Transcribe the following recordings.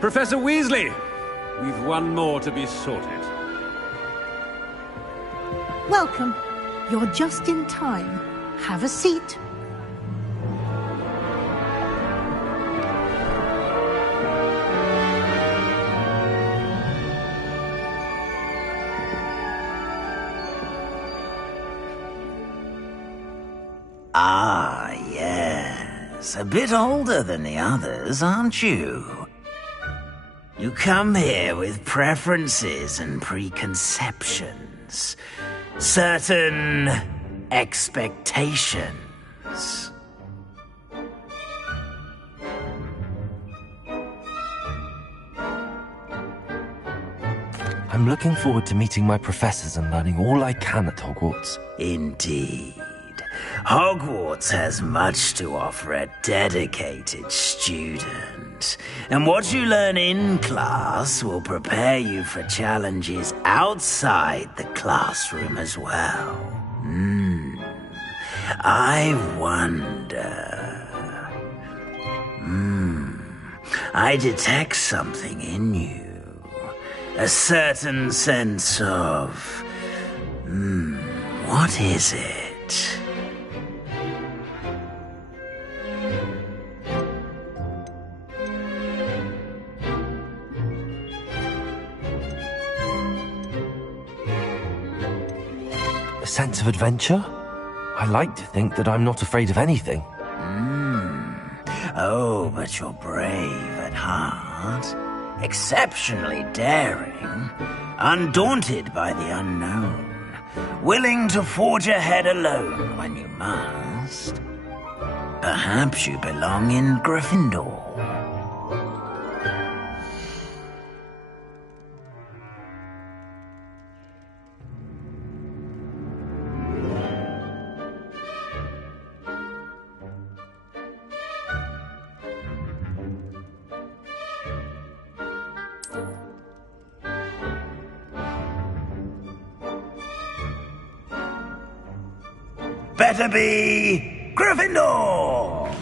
Professor Weasley, we've one more to be sorted. Welcome. You're just in time. Have a seat. Ah, yes. A bit older than the others, aren't you? You come here with preferences and preconceptions. Certain expectations. I'm looking forward to meeting my professors and learning all I can at Hogwarts. Indeed. Hogwarts has much to offer a dedicated student. And what you learn in class will prepare you for challenges outside the classroom as well. I wonder... I detect something in you. A certain sense of... what is it? A sense of adventure? I like to think that I'm not afraid of anything. Oh, but you're brave at heart. Exceptionally daring. Undaunted by the unknown. Willing to forge ahead alone when you must. Perhaps you belong in Gryffindor. Better be Gryffindor!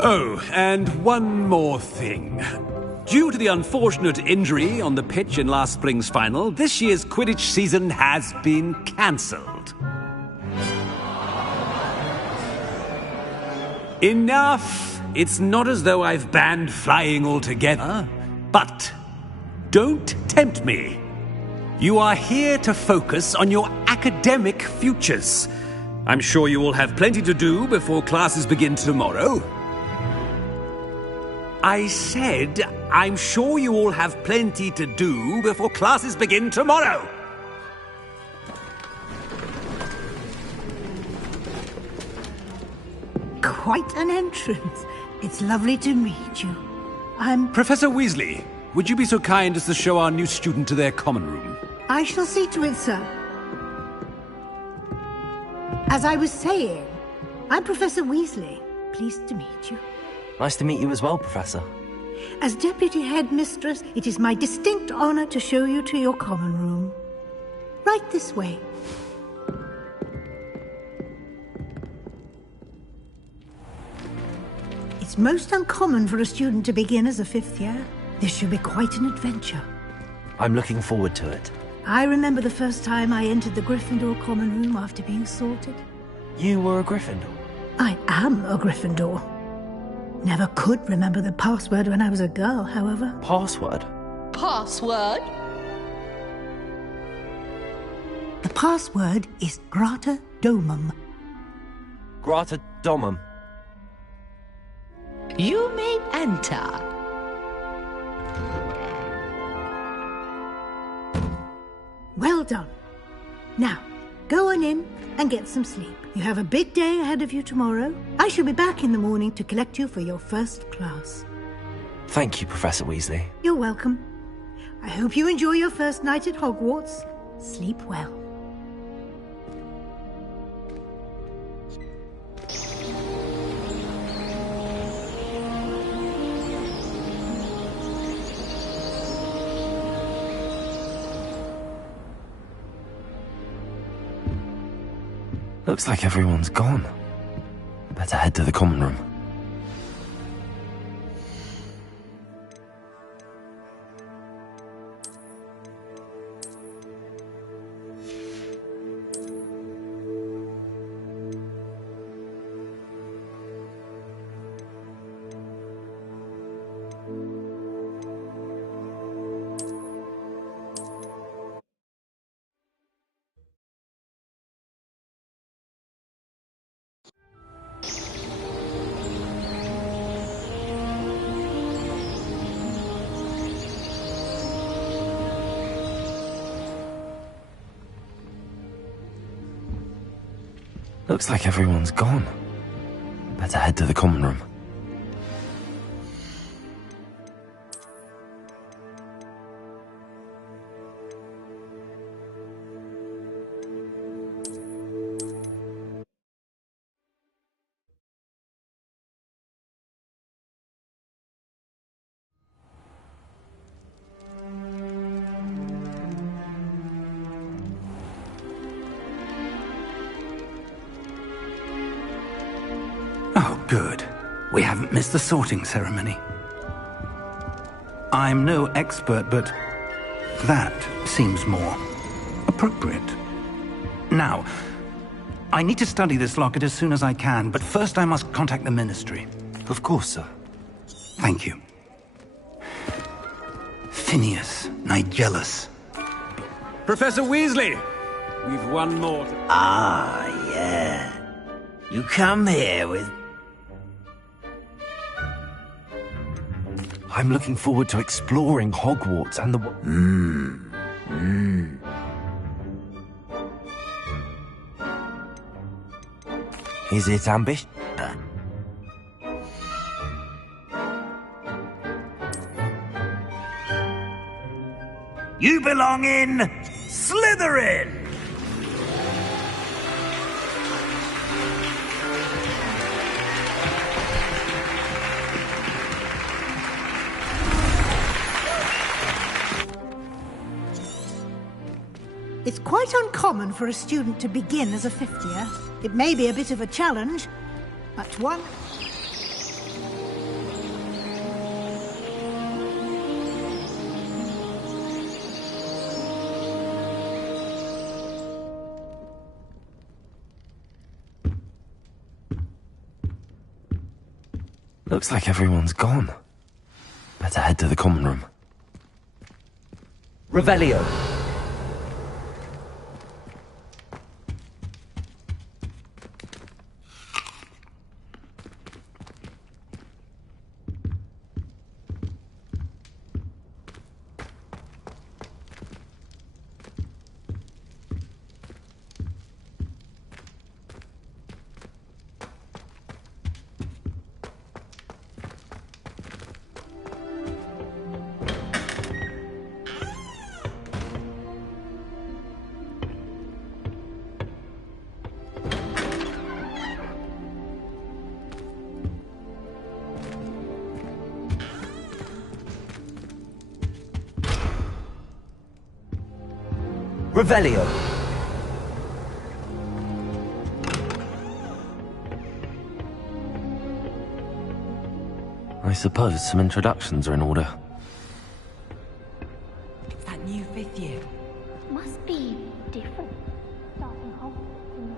Oh, and one more thing. Due to the unfortunate injury on the pitch in last spring's final, this year's Quidditch season has been cancelled. Enough! It's not as though I've banned flying altogether. But don't tempt me. You are here to focus on your academic futures. I'm sure you will have plenty to do before classes begin tomorrow. I said, I'm sure you all have plenty to do before classes begin tomorrow. Quite an entrance. It's lovely to meet you. I'm... Professor Weasley, would you be so kind as to show our new student to their common room? I shall see to it, sir. As I was saying, I'm Professor Weasley. Pleased to meet you. Nice to meet you as well, Professor. As Deputy Headmistress, it is my distinct honor to show you to your common room. Right this way. It's most uncommon for a student to begin as a fifth year. This should be quite an adventure. I'm looking forward to it. I remember the first time I entered the Gryffindor common room after being sorted. You were a Gryffindor? I am a Gryffindor. Never could remember the password when I was a girl, however. Password? Password? The password is Grata Domum. Grata Domum. You may enter. Well done. Now, go on in and get some sleep. You have a big day ahead of you tomorrow. I shall be back in the morning to collect you for your first class. Thank you, Professor Weasley. You're welcome. I hope you enjoy your first night at Hogwarts. Sleep well. Looks like everyone's gone. Better head to the common room. Looks like everyone's gone. Better head to the common room. Oh, good. We haven't missed the sorting ceremony. I'm no expert, but that seems more appropriate. Now, I need to study this locket as soon as I can, but first I must contact the Ministry. Of course, sir. Thank you. Phineas, Nigellus. Professor Weasley! We've one more to... Ah, yeah. You come here with... I'm looking forward to exploring Hogwarts and the... Is it ambition? You belong in Slytherin! It's quite uncommon for a student to begin as a fifth year. It may be a bit of a challenge, but one... Looks like everyone's gone. Better head to the common room. Revelio. Revelio. I suppose some introductions are in order. It's that new fifth year. Must be different. Starting Hogwarts in the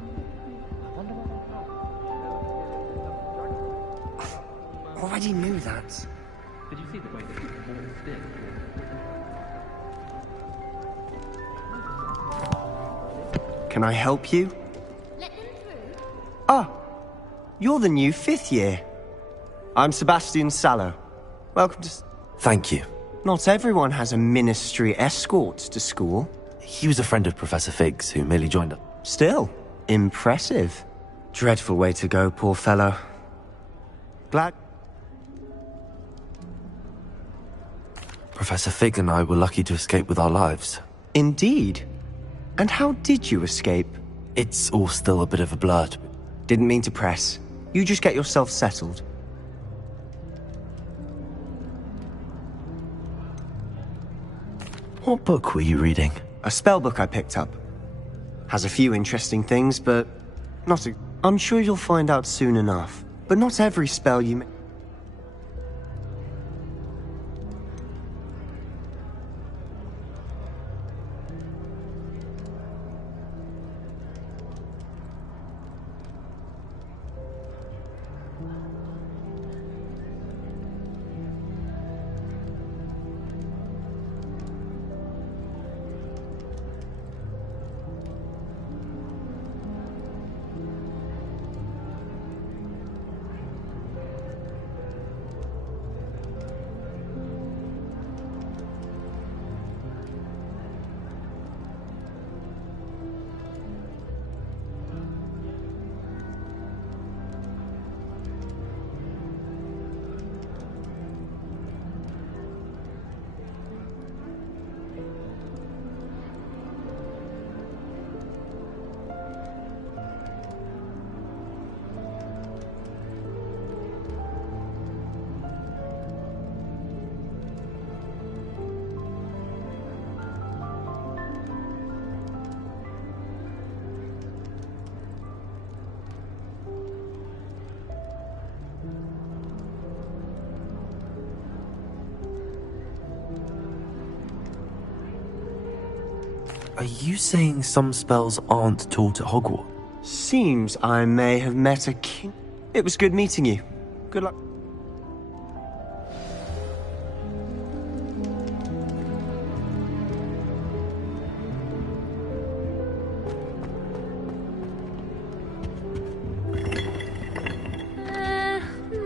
Already knew that. Did you see the way that he performed did? Can I help you? Let them through. Ah, you're the new fifth year. I'm Sebastian Sallow. Welcome to... Thank you. Not everyone has a ministry escort to school. He was a friend of Professor Fig's who merely joined us. Still, impressive. Dreadful way to go, poor fellow. Glad... Professor Fig and I were lucky to escape with our lives. Indeed. And how did you escape? It's all still a bit of a blur. Didn't mean to press. You just get yourself settled. What book were you reading? A spell book I picked up. Has a few interesting things, but not a... I'm sure you'll find out soon enough. But not every spell you... Are you saying some spells aren't taught at Hogwarts? Seems I may have met a king... It was good meeting you. Good luck.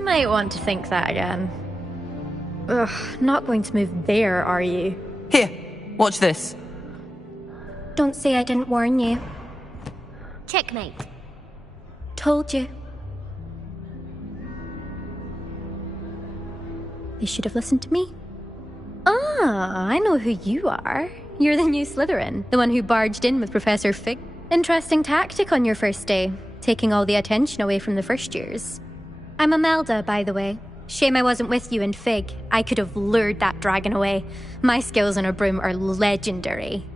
Might want to think that again. Ugh, not going to move there, are you? Here, watch this. Don't say I didn't warn you. Checkmate. Told you. They should have listened to me. Ah, I know who you are. You're the new Slytherin, the one who barged in with Professor Fig. Interesting tactic on your first day, taking all the attention away from the first years. I'm Imelda, by the way. Shame I wasn't with you in Fig. I could have lured that dragon away. My skills on a broom are legendary.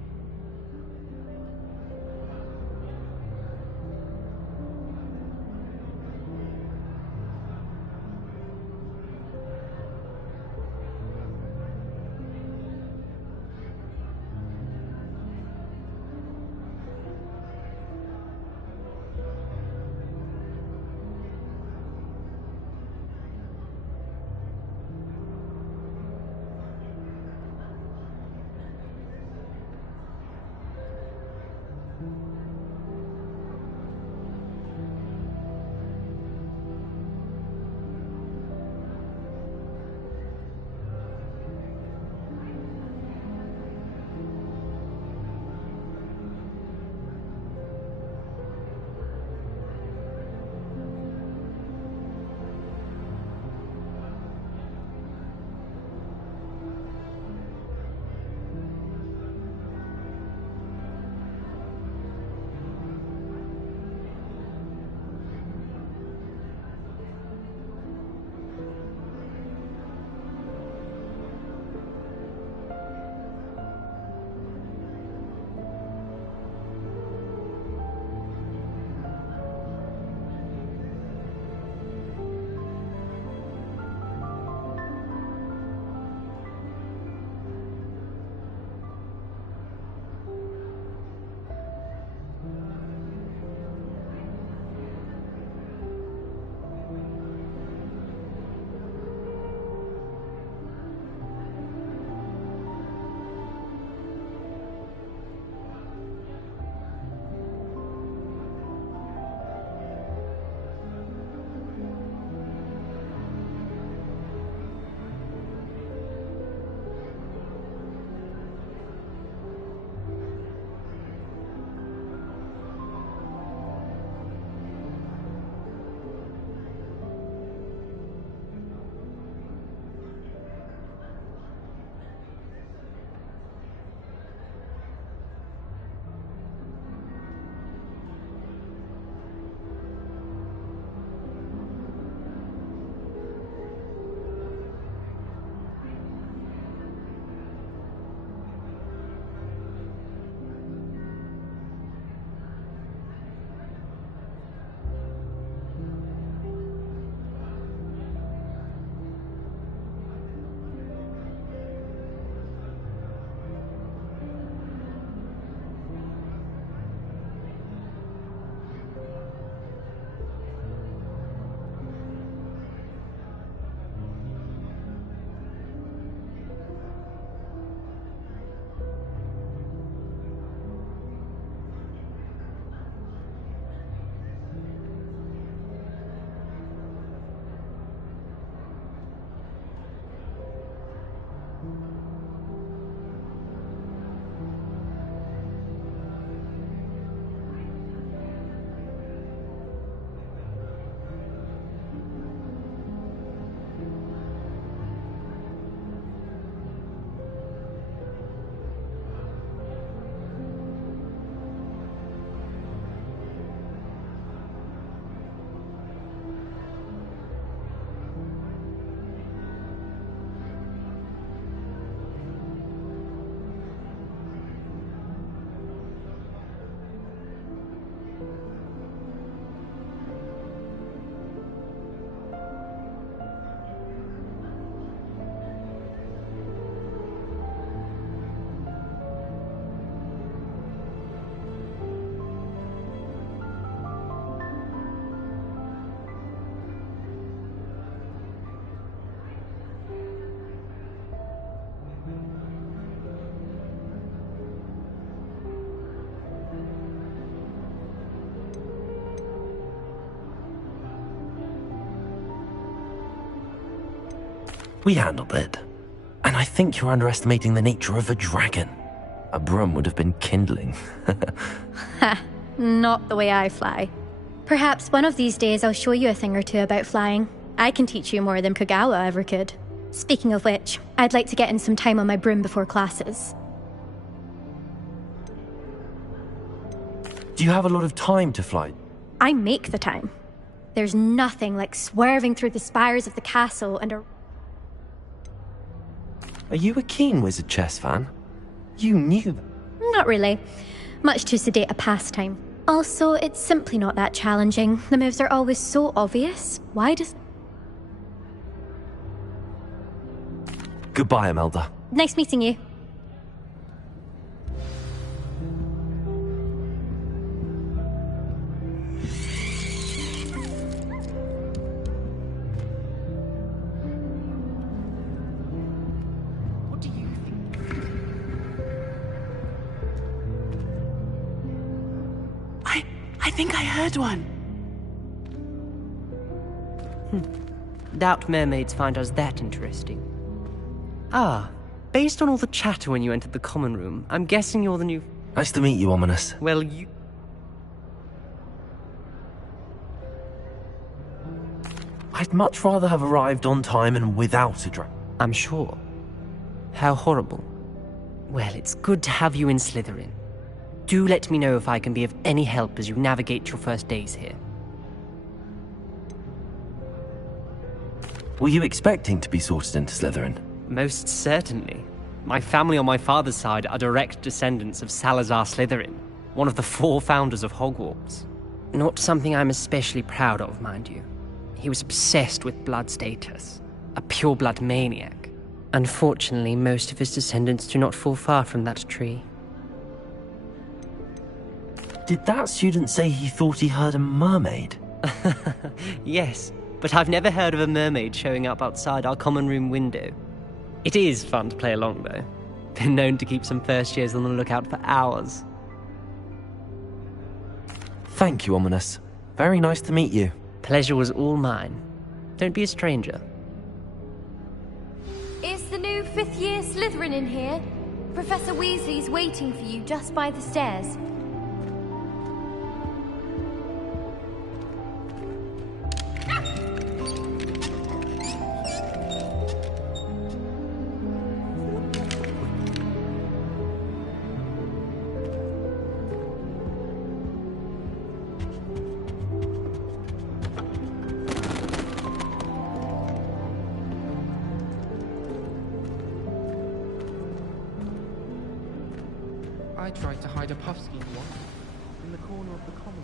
We handled it. And I think you're underestimating the nature of a dragon. A broom would have been kindling. Ha, not the way I fly. Perhaps one of these days I'll show you a thing or two about flying. I can teach you more than Kagawa ever could. Speaking of which, I'd like to get in some time on my broom before classes. Do you have a lot of time to fly? I make the time. There's nothing like swerving through the spires of the castle and a... Are you a keen wizard chess fan? You knew that. Not really. Much too sedate a pastime. Also, it's simply not that challenging. The moves are always so obvious. Why does... Goodbye, Imelda. Nice meeting you. What do you think? I think I heard one. Doubt mermaids find us that interesting. Ah, based on all the chatter when you entered the common room, I'm guessing you're the new... Nice to meet you, Ominous. Well, you... I'd much rather have arrived on time and without a dragon. I'm sure. How horrible. Well, it's good to have you in Slytherin. Do let me know if I can be of any help as you navigate your first days here. Were you expecting to be sorted into Slytherin? Most certainly. My family on my father's side are direct descendants of Salazar Slytherin, one of the 4 founders of Hogwarts. Not something I'm especially proud of, mind you. He was obsessed with blood status, a pure-blood maniac. Unfortunately, most of his descendants do not fall far from that tree. Did that student say he thought he heard a mermaid? Yes, but I've never heard of a mermaid showing up outside our common room window. It is fun to play along, though. Been known to keep some first years on the lookout for hours. Thank you, Ominous. Very nice to meet you. Pleasure was all mine. Don't be a stranger. Is the new 5th year Slytherin in here? Professor Weasley's waiting for you just by the stairs. I tried to hide a puffskein once in the corner of the common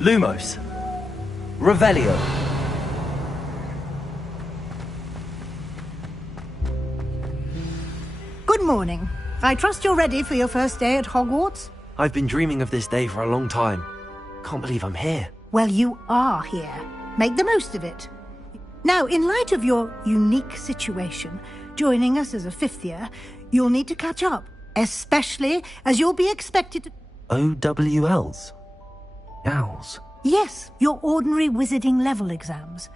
room. Lumos. Revelio. Good morning. I trust you're ready for your first day at Hogwarts? I've been dreaming of this day for a long time. Can't believe I'm here. Well, you are here. Make the most of it. Now, in light of your unique situation, joining us as a 5th year, you'll need to catch up, especially as you'll be expected to... OWLs? Owls? Yes, your ordinary wizarding level exams.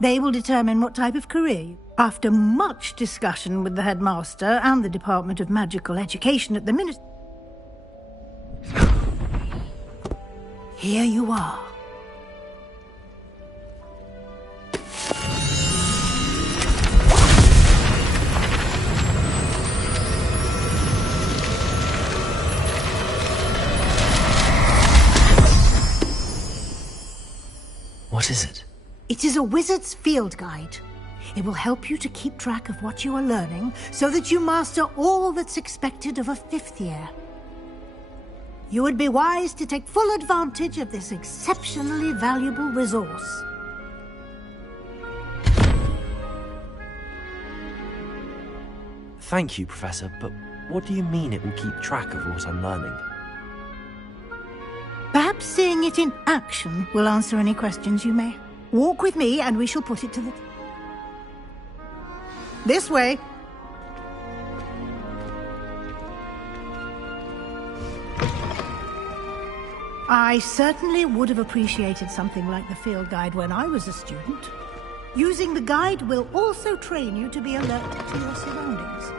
They will determine what type of career you... After much discussion with the headmaster and the Department of Magical Education at the Ministry... Here you are. What is it? It is a wizard's field guide. It will help you to keep track of what you are learning so that you master all that's expected of a 5th year. You would be wise to take full advantage of this exceptionally valuable resource. Thank you, Professor, but what do you mean it will keep track of what I'm learning? Perhaps seeing it in action will answer any questions you may. Walk with me and we shall put it to the... This way. I certainly would have appreciated something like the field guide when I was a student. Using the guide will also train you to be alert to your surroundings.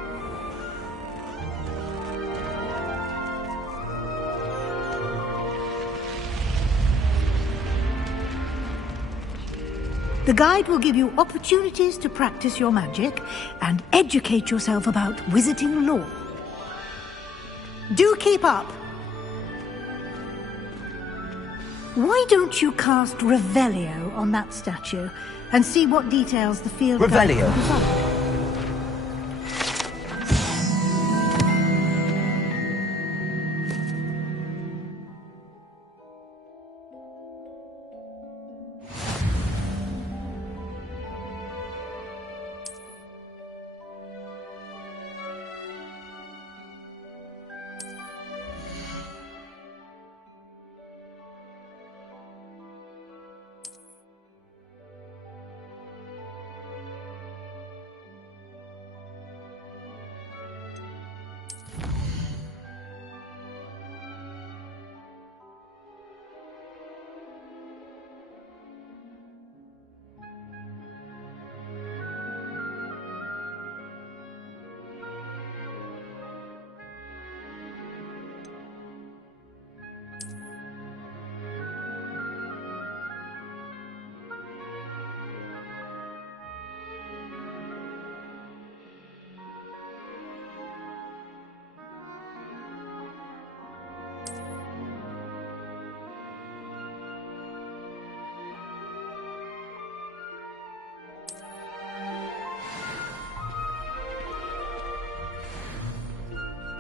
The guide will give you opportunities to practice your magic and educate yourself about wizarding lore. Do keep up! Why don't you cast Revelio on that statue and see what details the field guide Revelio. provide?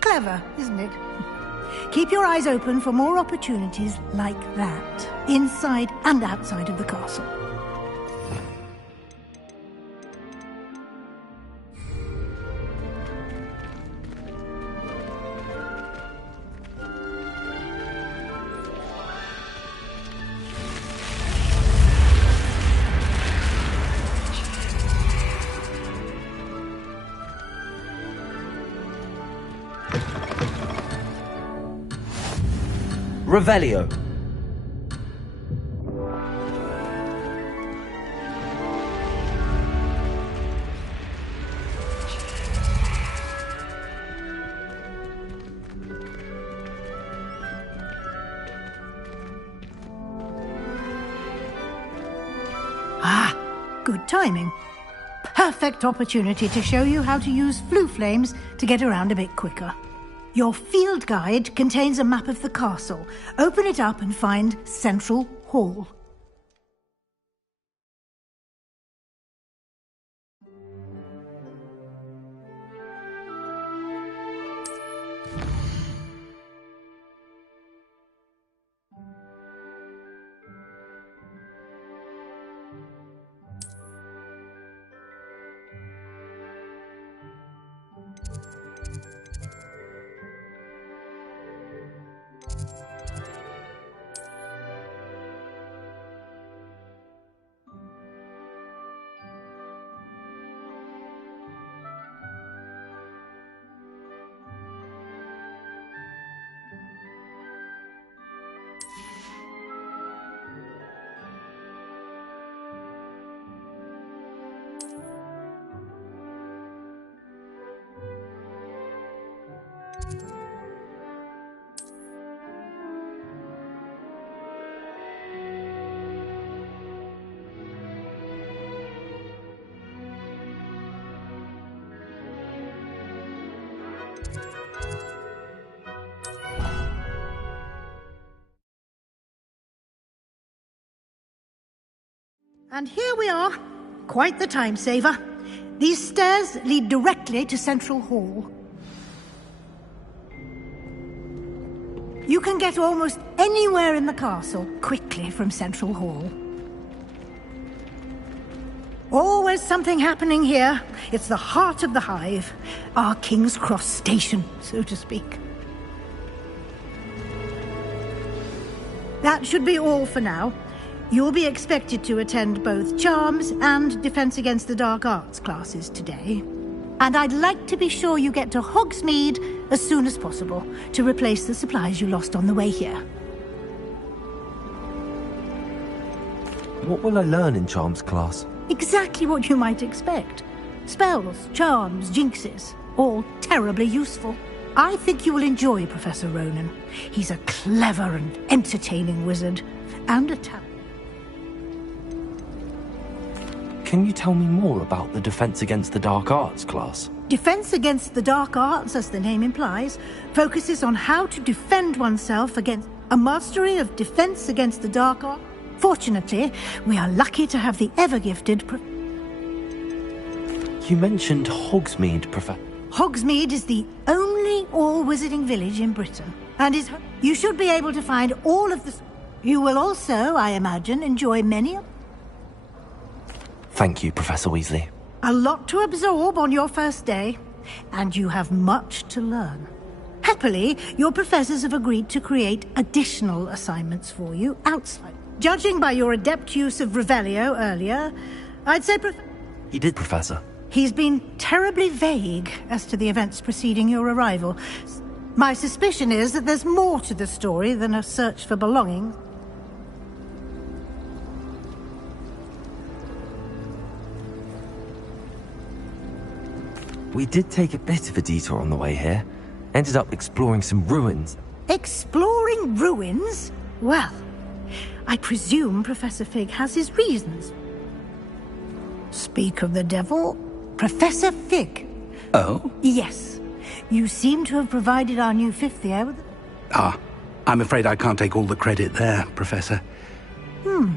Clever, isn't it? Keep your eyes open for more opportunities like that, inside and outside of the castle. Revelio. Ah, good timing. Perfect opportunity to show you how to use flue flames to get around a bit quicker. Your field guide contains a map of the castle. Open it up and find Central Hall. And here we are. Quite the time saver. These stairs lead directly to Central Hall. You can get almost anywhere in the castle quickly from Central Hall. Always something happening here. It's the heart of the hive. Our King's Cross station, so to speak. That should be all for now. You'll be expected to attend both Charms and Defense Against the Dark Arts classes today. And I'd like to be sure you get to Hogsmeade as soon as possible to replace the supplies you lost on the way here. What will I learn in Charms class? Exactly what you might expect. Spells, charms, jinxes, all terribly useful. I think you will enjoy Professor Ronan. He's a clever and entertaining wizard, and a talent. Can you tell me more about the Defense Against the Dark Arts class? Defense Against the Dark Arts, as the name implies, focuses on how to defend oneself against a mastery of defense against the dark arts. Fortunately, we are lucky to have the ever-gifted You mentioned Hogsmeade, Professor. Hogsmeade is the only all-wizarding village in Britain, and you should be able to find all of the... You will also, I imagine, enjoy many... Thank you, Professor Weasley. A lot to absorb on your first day, and you have much to learn. Happily, your professors have agreed to create additional assignments for you outside. Judging by your adept use of Revelio earlier, I'd say... He did, Professor. He's been terribly vague as to the events preceding your arrival. My suspicion is that there's more to the story than a search for belongings. We did take a bit of a detour on the way here. Ended up exploring some ruins. Exploring ruins? Well, I presume Professor Fig has his reasons. Speak of the devil, Professor Fig. Oh? Yes. You seem to have provided our new fifth year with... I'm afraid I can't take all the credit there, Professor. Well,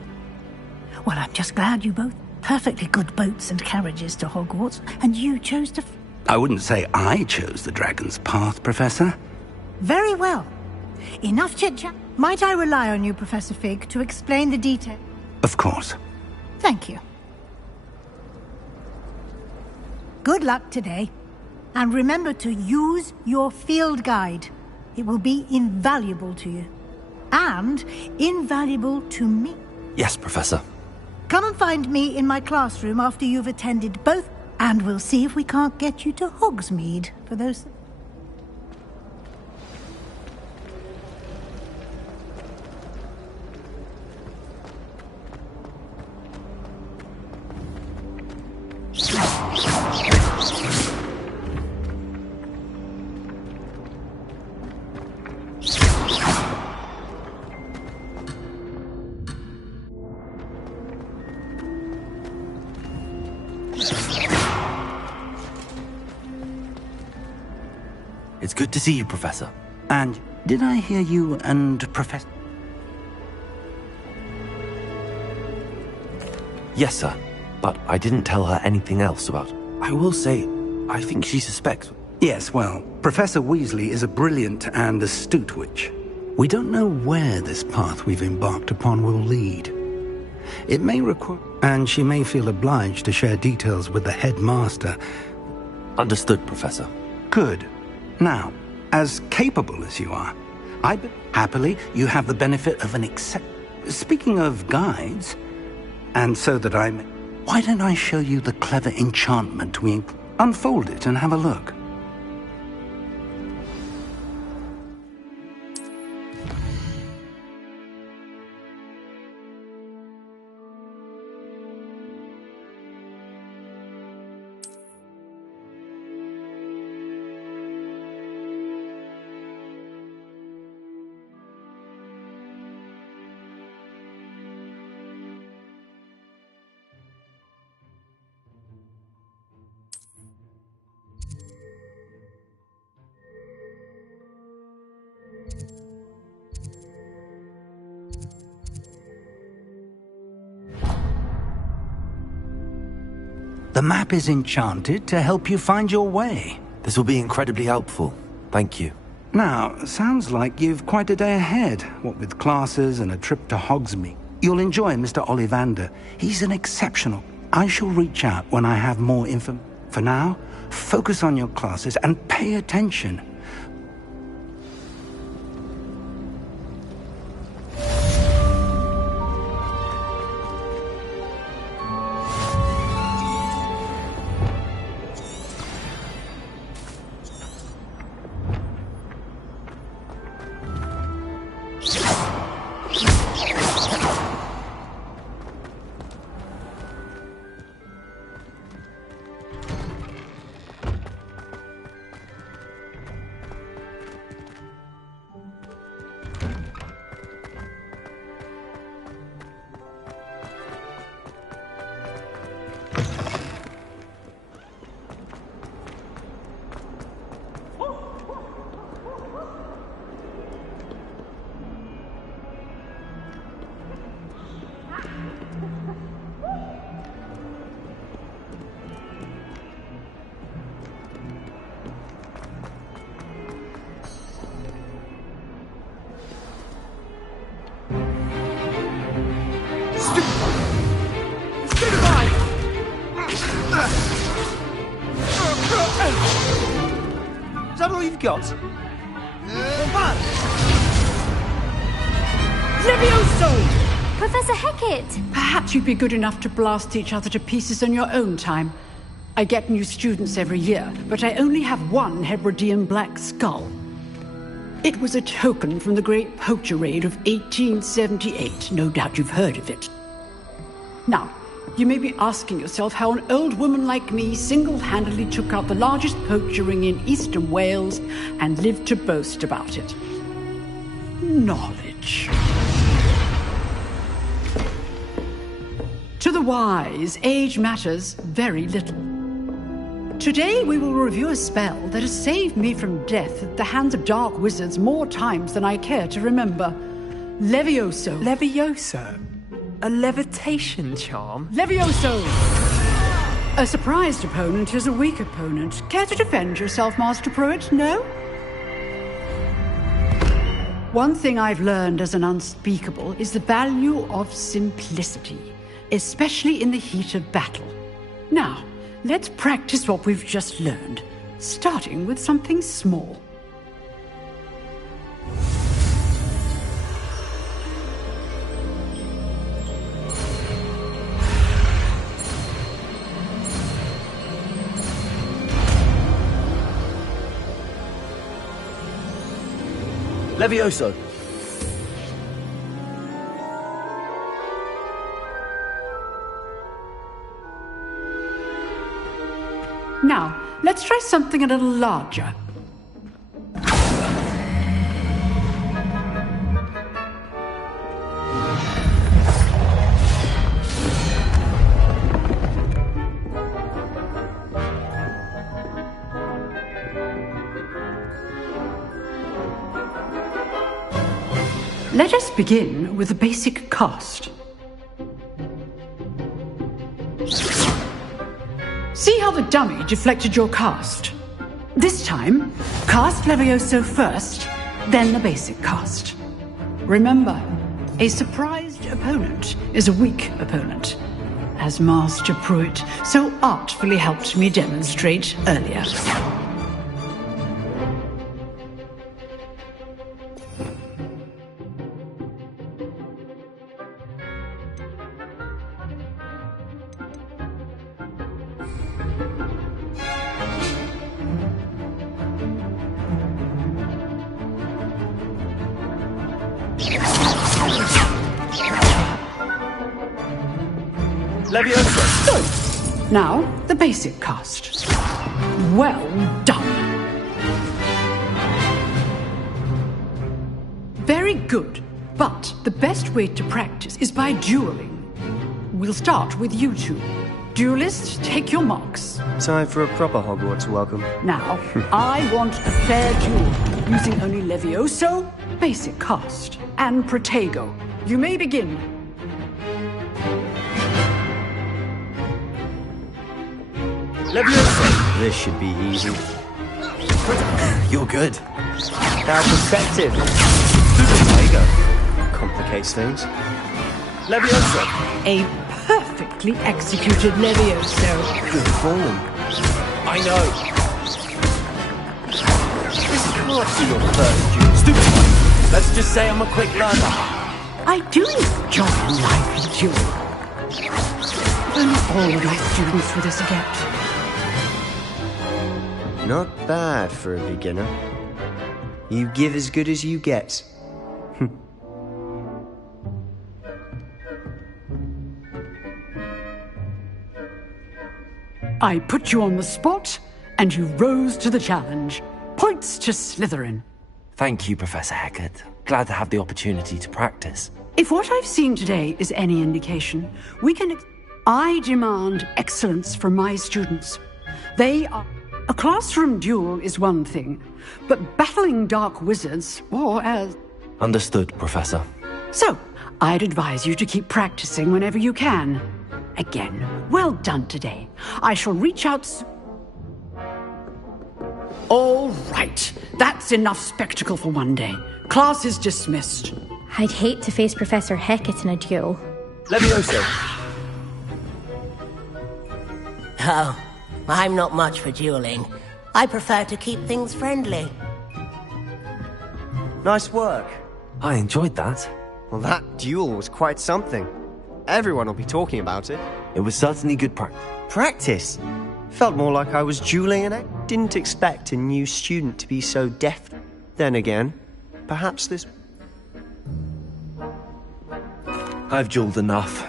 I'm just glad you both perfectly good boats and carriages to Hogwarts, and you chose to... I wouldn't say I chose the Dragon's Path, Professor. Very well. Enough chit-chat. Might I rely on you, Professor Fig, to explain the detail? Of course. Thank you. Good luck today. And remember to use your field guide. It will be invaluable to you. And invaluable to me. Yes, Professor. Come and find me in my classroom after you've attended both, and we'll see if we can't get you to Hogsmeade for those... It's good to see you, Professor. And did I hear you and Professor... Yes, sir. But I didn't tell her anything else about... I will say, I think she suspects... Yes, well, Professor Weasley is a brilliant and astute witch. We don't know where this path we've embarked upon will lead. It may require... And she may feel obliged to share details with the headmaster. Understood, Professor. Good. Now, as capable as you are, happily you have the benefit of an Speaking of guides, and so that why don't I show you the clever enchantment we... Unfold it and have a look. The map is enchanted to help you find your way. This will be incredibly helpful. Thank you. Now, sounds like you've quite a day ahead, what with classes and a trip to Hogsmeade. You'll enjoy Mr. Ollivander. He's an exceptional... I shall reach out when I have more info. For now, focus on your classes and pay attention. Is that all you've got? Levioso! Professor Hecat! Perhaps you'd be good enough to blast each other to pieces on your own time. I get new students every year, but I only have one Hebridean black skull. It was a token from the Great Poacher Raid of 1878. No doubt you've heard of it. Now, you may be asking yourself how an old woman like me single-handedly took out the largest poacher ring in eastern Wales and lived to boast about it. Knowledge. To the wise, age matters very little. Today we will review a spell that has saved me from death at the hands of dark wizards more times than I care to remember. Levioso. Levioso? A levitation charm? Levioso! A surprised opponent is a weak opponent. Care to defend yourself, Master Pruitt? No? One thing I've learned as an unspeakable is the value of simplicity, especially in the heat of battle. Now, let's practice what we've just learned, starting with something small. Levioso! Now, let's try something a little larger. Let us begin with the basic cast. See how the dummy deflected your cast? This time, cast Levioso first, then the basic cast. Remember, a surprised opponent is a weak opponent, as Master Pruitt so artfully helped me demonstrate earlier. Levioso! Now, the basic cast. Well done. Very good, but the best way to practice is by dueling. We'll start with you two. Duelists, take your marks. Time for a proper Hogwarts welcome. Now, I want a fair duel, using only Levioso, basic cast, and Protego. You may begin. Levioso! This should be easy. You're good. Now perspective. Protego complicates things. Levioso! A perfectly executed Levioso. Good falling. I know. This can't be your first duel. Stupid one. Let's just say I'm a quick learner. I do enjoy a lively duel. Only all my students were this adept. Not bad for a beginner. You give as good as you get. I put you on the spot, and you rose to the challenge. Points to Slytherin. Thank you, Professor Hecat. Glad to have the opportunity to practice. If what I've seen today is any indication, I demand excellence from my students. They are... A classroom duel is one thing, but battling dark wizards, or as... Understood, Professor. So, I'd advise you to keep practicing whenever you can. Again, well done today. I shall reach out... All right, that's enough spectacle for one day. Class is dismissed. I'd hate to face Professor Hecat in a duel. Levioso! Oh, I'm not much for dueling. I prefer to keep things friendly. Nice work. I enjoyed that. Well, that duel was quite something. Everyone will be talking about it. It was certainly good practice. Practice? Felt more like I was dueling and I didn't expect a new student to be so deft. Then again, perhaps this... I've dueled enough.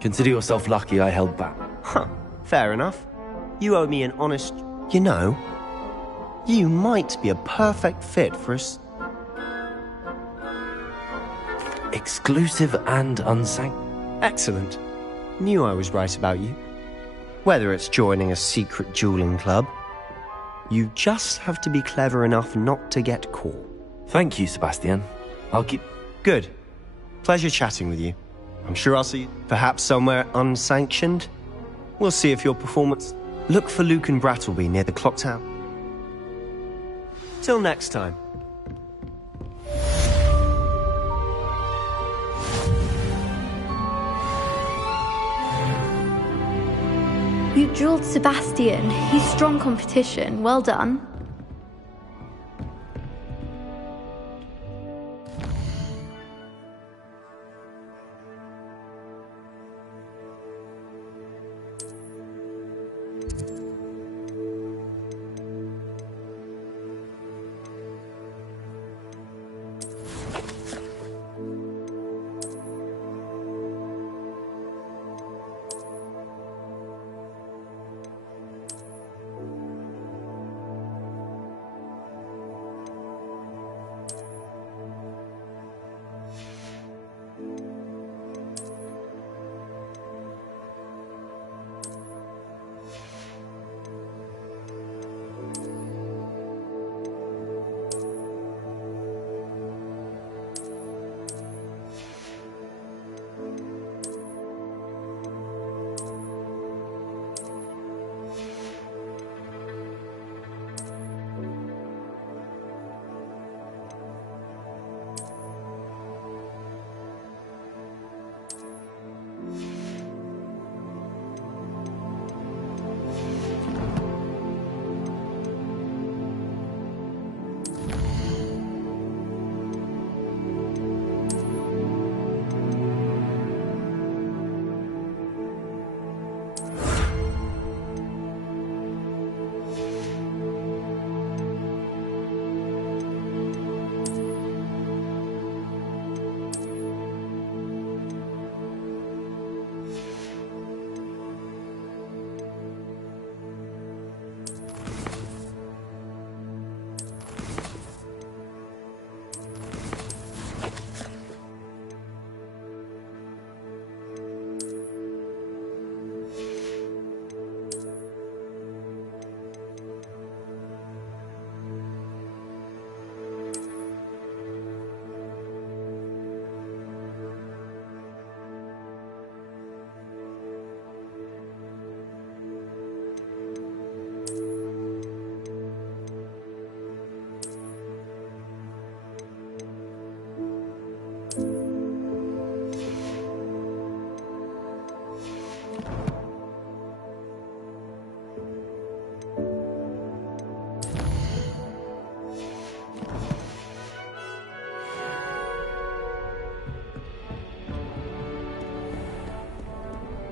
Consider yourself lucky I held back. Huh, fair enough. You owe me an honest... You know, you might be a perfect fit for us. Exclusive and unsanctioned. Excellent. Knew I was right about you. Whether it's joining a secret dueling club, you just have to be clever enough not to get caught. Thank you, Sebastian. I'll keep... Good. Pleasure chatting with you. I'm sure I'll see you perhaps somewhere unsanctioned. We'll see if your performance... Look for Luke and Brattleby near the clock tower. Till next time. You dueled Sebastian. He's strong competition. Well done.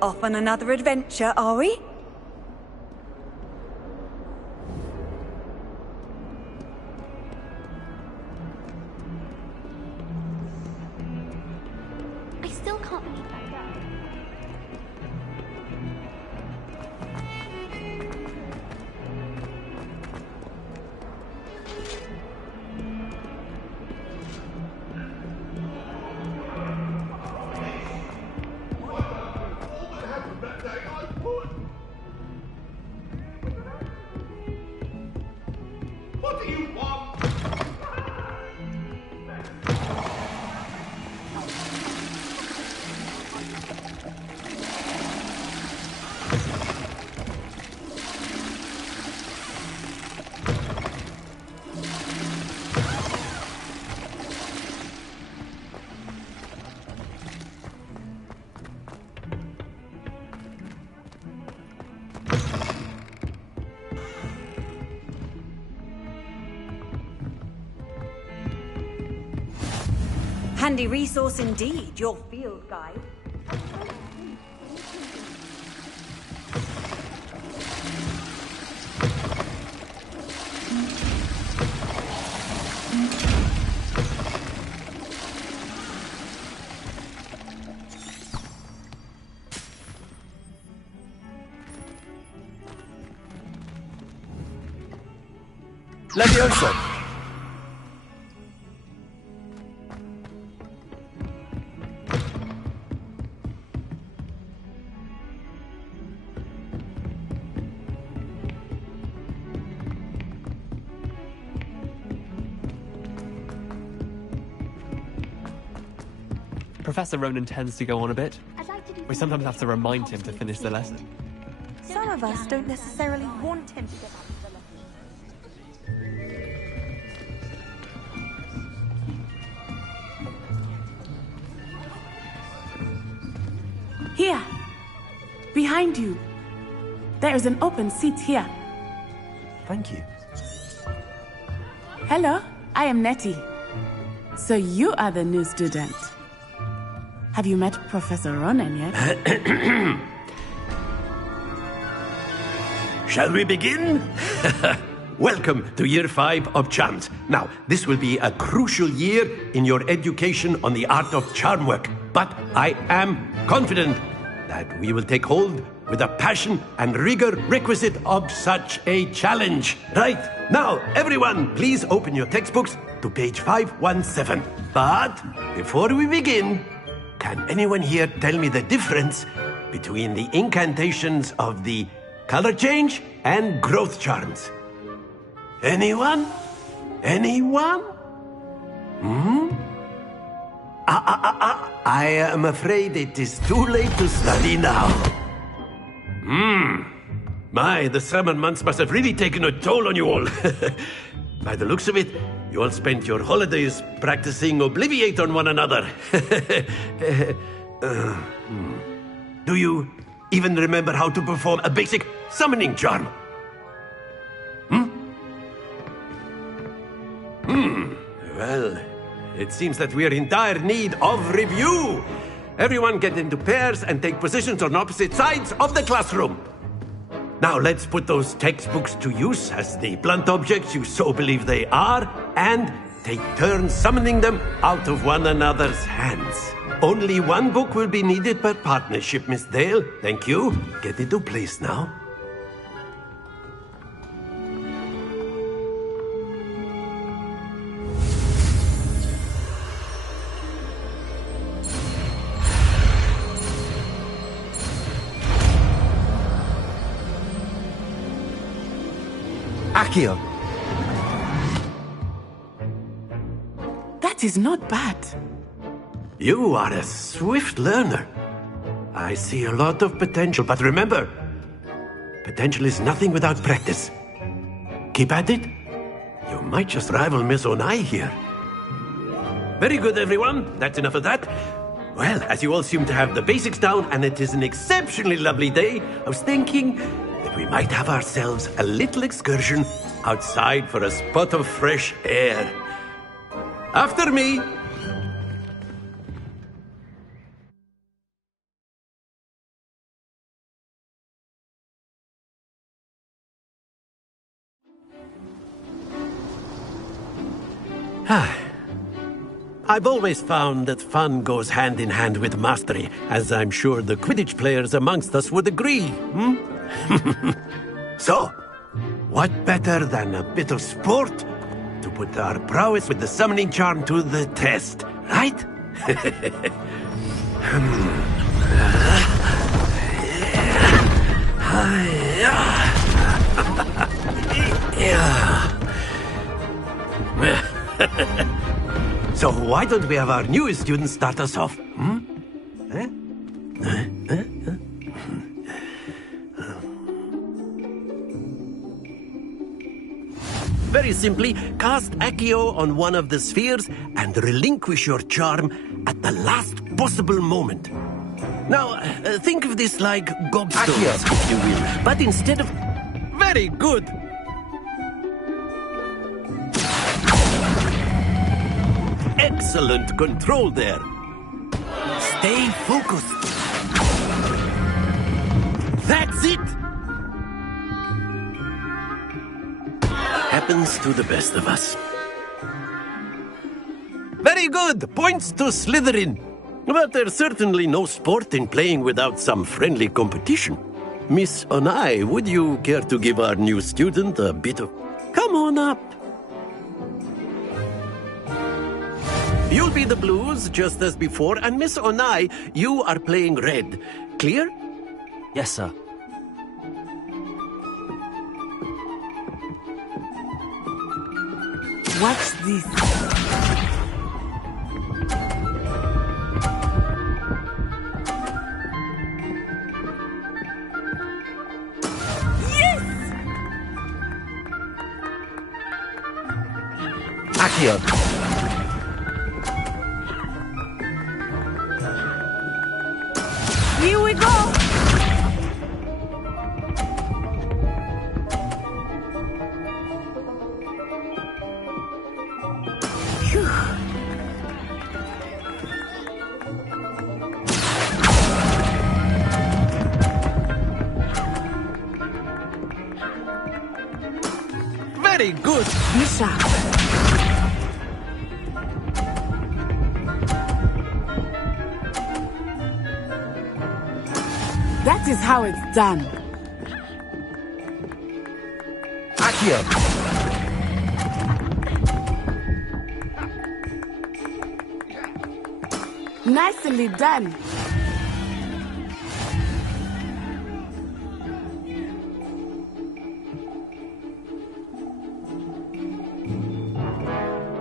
Off on another adventure, are we? I still can't believe that girl. Handy resource indeed, your field guide. Leviosa! Professor Ronan tends to go on a bit. We sometimes have to remind him to finish the lesson. Some of us don't necessarily want him to get back to the lesson. Here! Behind you! There is an open seat here. Thank you. Hello, I am Nettie. So you are the new student. Have you met Professor Ronan yet? Shall we begin? Welcome to Year 5 of Charms. Now, this will be a crucial year in your education on the art of charm work. But I am confident that we will take hold with the passion and rigor requisite of such a challenge. Right, now, everyone, please open your textbooks to page 517. But before we begin, can anyone here tell me the difference between the incantations of the color change and growth charms? Anyone? Anyone? I am afraid it is too late to study now. My, the summer months must have really taken a toll on you all. By the looks of it, you all spent your holidays practicing Obliviate on one another. Do you even remember how to perform a basic summoning charm? Well, it seems that we are in dire need of review. Everyone get into pairs and take positions on opposite sides of the classroom. Now let's put those textbooks to use as the blunt objects you so believe they are, and take turns summoning them out of one another's hands. Only one book will be needed per partnership, Miss Dale. Thank you. Get into place now. Accio! That is not bad. You are a swift learner. I see a lot of potential, but remember, potential is nothing without practice. Keep at it. You might just rival Miss Onai here. Very good, everyone. That's enough of that. Well, as you all seem to have the basics down, and it is an exceptionally lovely day, I was thinking that we might have ourselves a little excursion outside for a spot of fresh air. After me. I've always found that fun goes hand in hand with mastery, as I'm sure the Quidditch players amongst us would agree. So, what better than a bit of sport to put our prowess with the summoning charm to the test, right? So why don't we have our newest student start us off? Very simply, cast Accio on one of the spheres and relinquish your charm at the last possible moment. Now, think of this like gobstones, if you will. But instead of... Very good! Excellent control there. Stay focused. That's it! Happens to the best of us. Very good! Points to Slytherin. But there's certainly no sport in playing without some friendly competition. Miss Onai, would you care to give our new student a bit of... Come on up. You'll be the blues, just as before, and Miss Onai, you are playing red. Clear? Yes, sir. Watch this. Accio. Here we go! Very good. Be sharp. That is how it's done. Accio. Nicely done.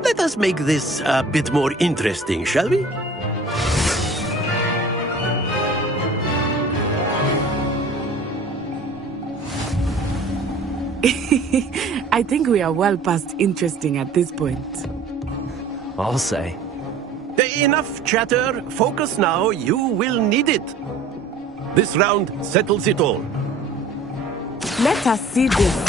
Let us make this a bit more interesting, shall we? I think we are well past interesting at this point. I'll say. Enough chatter. Focus now. You will need it. This round settles it all. Let us see this.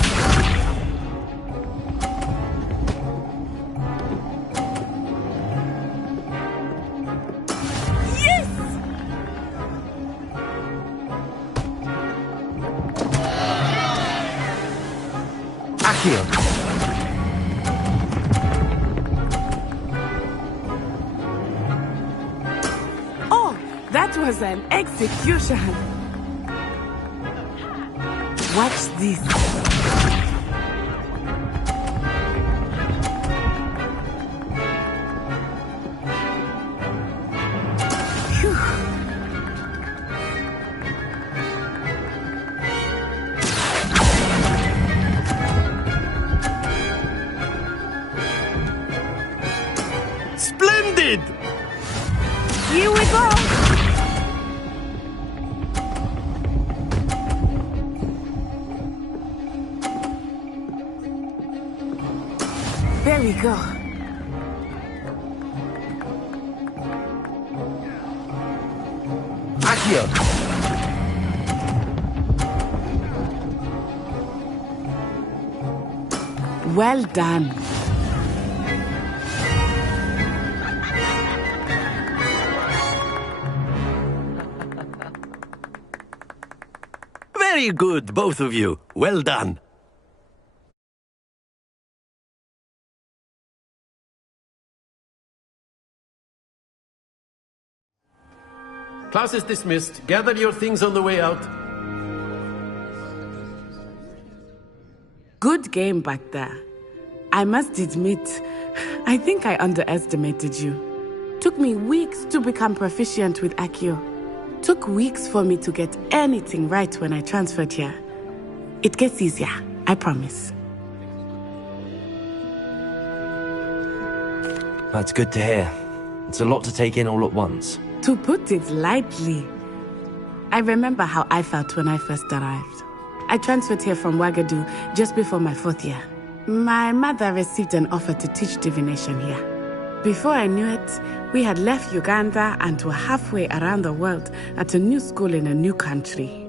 Accio. Oh, that was an execution. Watch this. Phew. Splendid! Here we go! There we go. Accio. Well done. Very good, both of you. Well done. Class is dismissed. Gather your things on the way out. Good game back there. I must admit, I think I underestimated you. Took me weeks to become proficient with Accio. Took weeks for me to get anything right when I transferred here. It gets easier, I promise. That's good to hear. It's a lot to take in all at once. To put it lightly, I remember how I felt when I first arrived. I transferred here from Wagadu just before my 4th year. My mother received an offer to teach divination here. Before I knew it, we had left Uganda and were halfway around the world at a new school in a new country.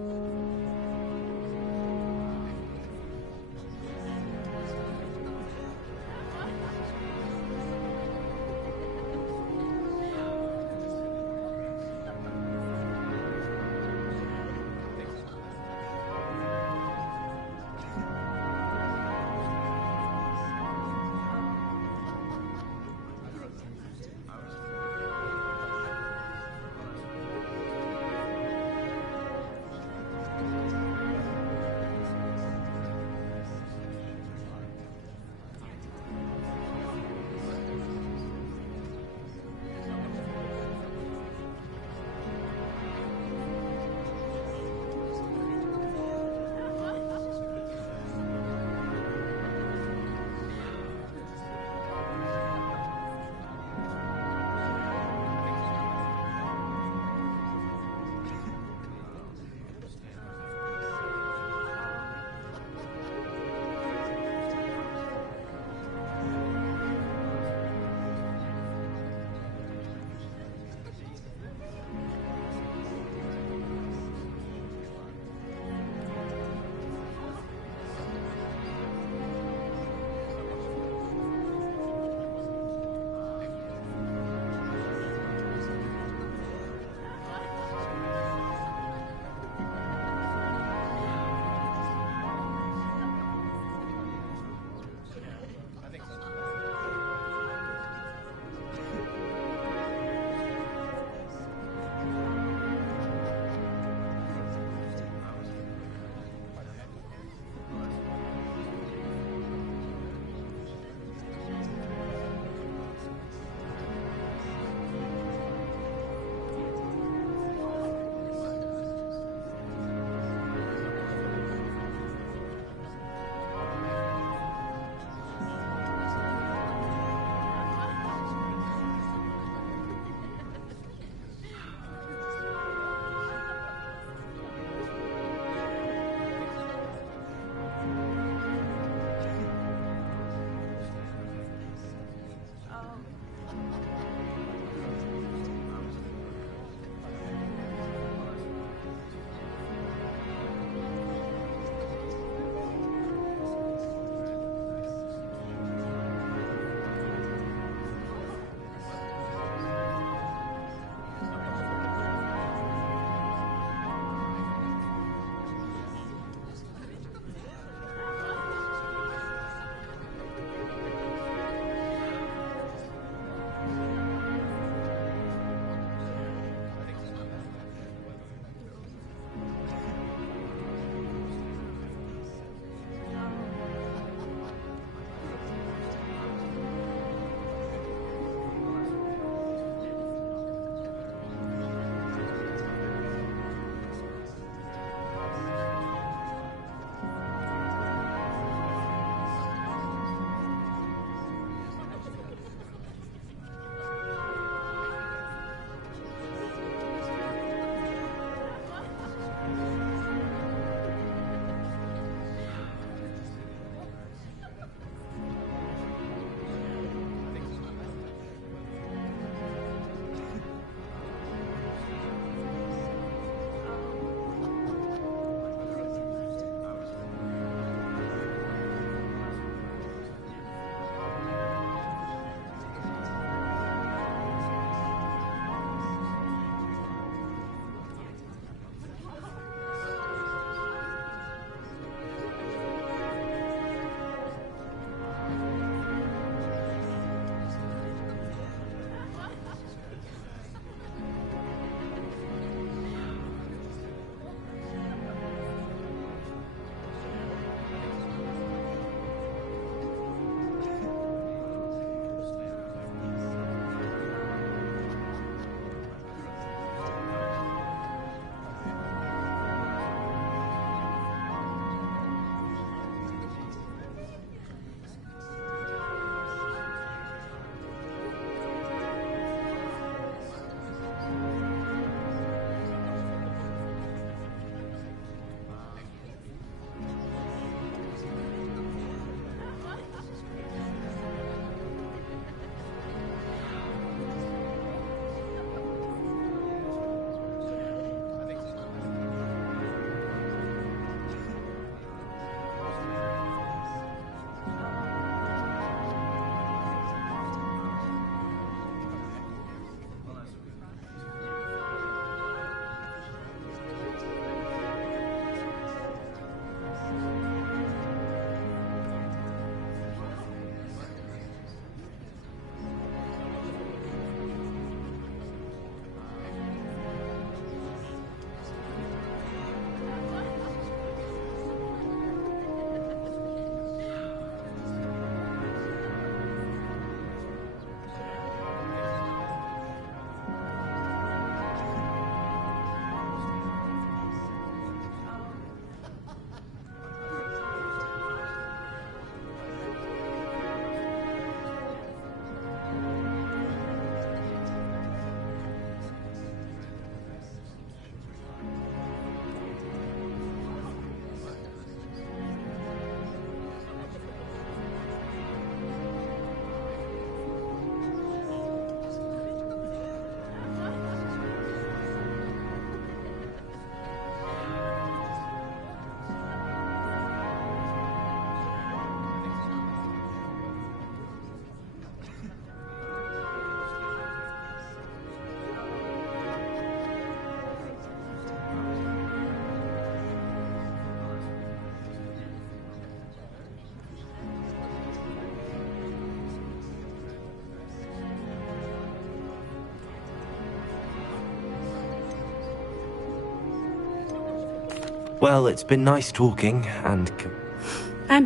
Well, it's been nice talking, and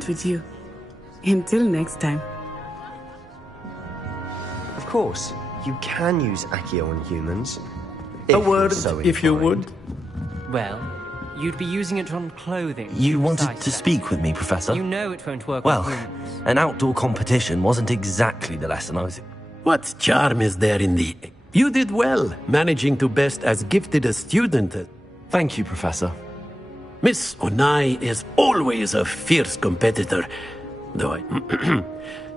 with you. Until next time. Of course, you can use Accio on humans. A word, if you would. Well, you'd be using it on clothing. You wanted to speak with me, Professor? You know it won't work Well, on humans. an outdoor competition wasn't exactly the lesson I was... What charm is there in the... You did well, managing to best as gifted a student. Thank you, Professor. Miss Onai is always a fierce competitor, though I...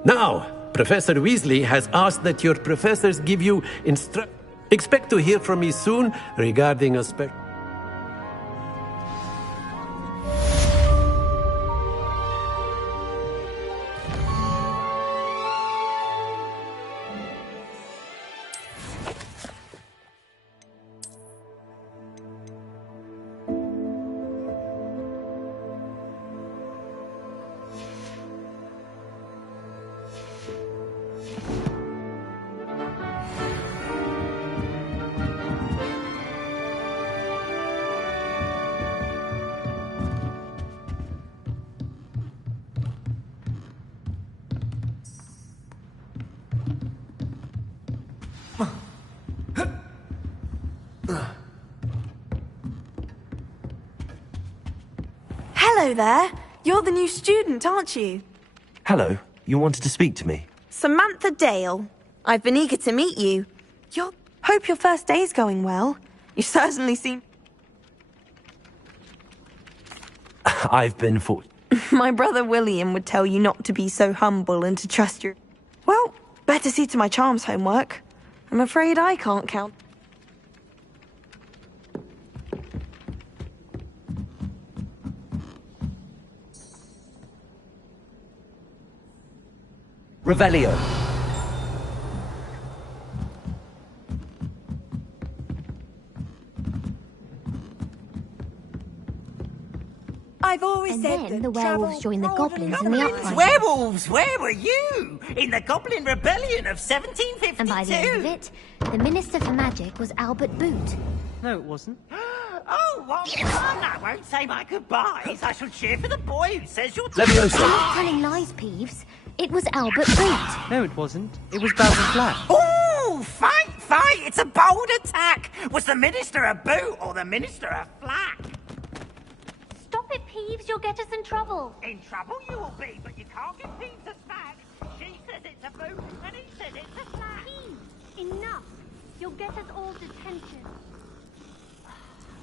Now, Professor Weasley has asked that your professors give you Expect to hear from me soon regarding a special... Hello there. You're the new student, aren't you? Hello, you wanted to speak to me? Samantha Dale. I've been eager to meet you. Hope your first day's going well. You certainly seem... I've been for... My brother William would tell you not to be so humble and to trust your... Well, better see to my charms homework. I'm afraid I can't count... Revelio. I've always And said then that the werewolves joined the goblins in the uprising. Werewolves, where were you? In the Goblin Rebellion of 1752. And by the end of it, the Minister for Magic was Albert Boot. No, it wasn't. Oh, what fun! I won't say my goodbyes. I shall cheer for the boy who says you're... Stop telling lies, Peeves. It was Albert Boot. No, it wasn't. It was Basil Flack. Oh, fight! It's a bold attack! Was the Minister a boot or the Minister a flack? Stop it, Peeves. You'll get us in trouble. In trouble you will be, but you can't give Peeves a smack. She says it's a boot, and he says it's a flack. Peeves, enough. You'll get us all detention.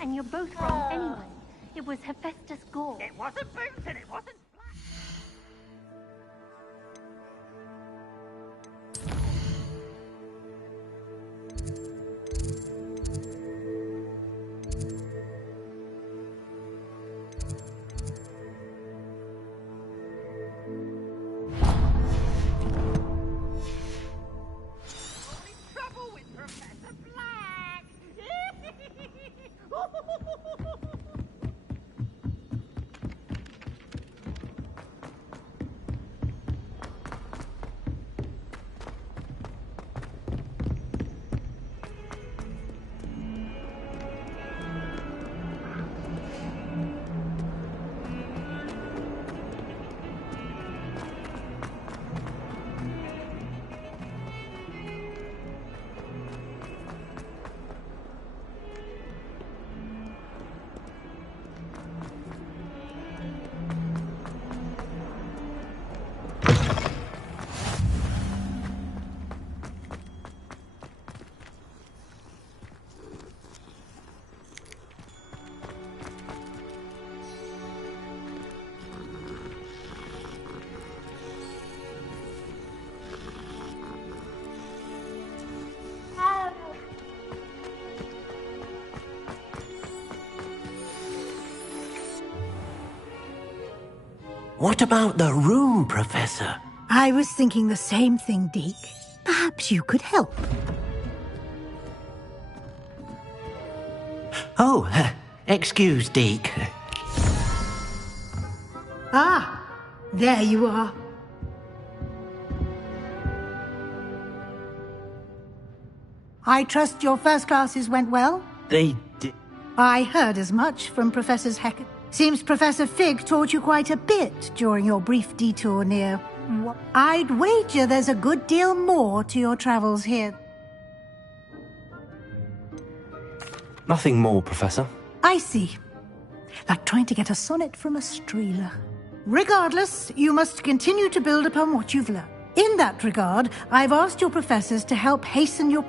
And you're both wrong anyway. It was Hephaestus Gore. It wasn't boot and it wasn't flack. Trouble with Professor Black! What about the room, Professor? I was thinking the same thing, Deke. Perhaps you could help. Oh, excuse, Deke. Ah, there you are. I trust your first classes went well? They did... I heard as much from Professors Heck. Seems Professor Fig taught you quite a bit during your brief detour near... I'd wager there's a good deal more to your travels here. Nothing more, Professor. I see. Like trying to get a sonnet from a streeler. Regardless, you must continue to build upon what you've learned. In that regard, I've asked your professors to help hasten your...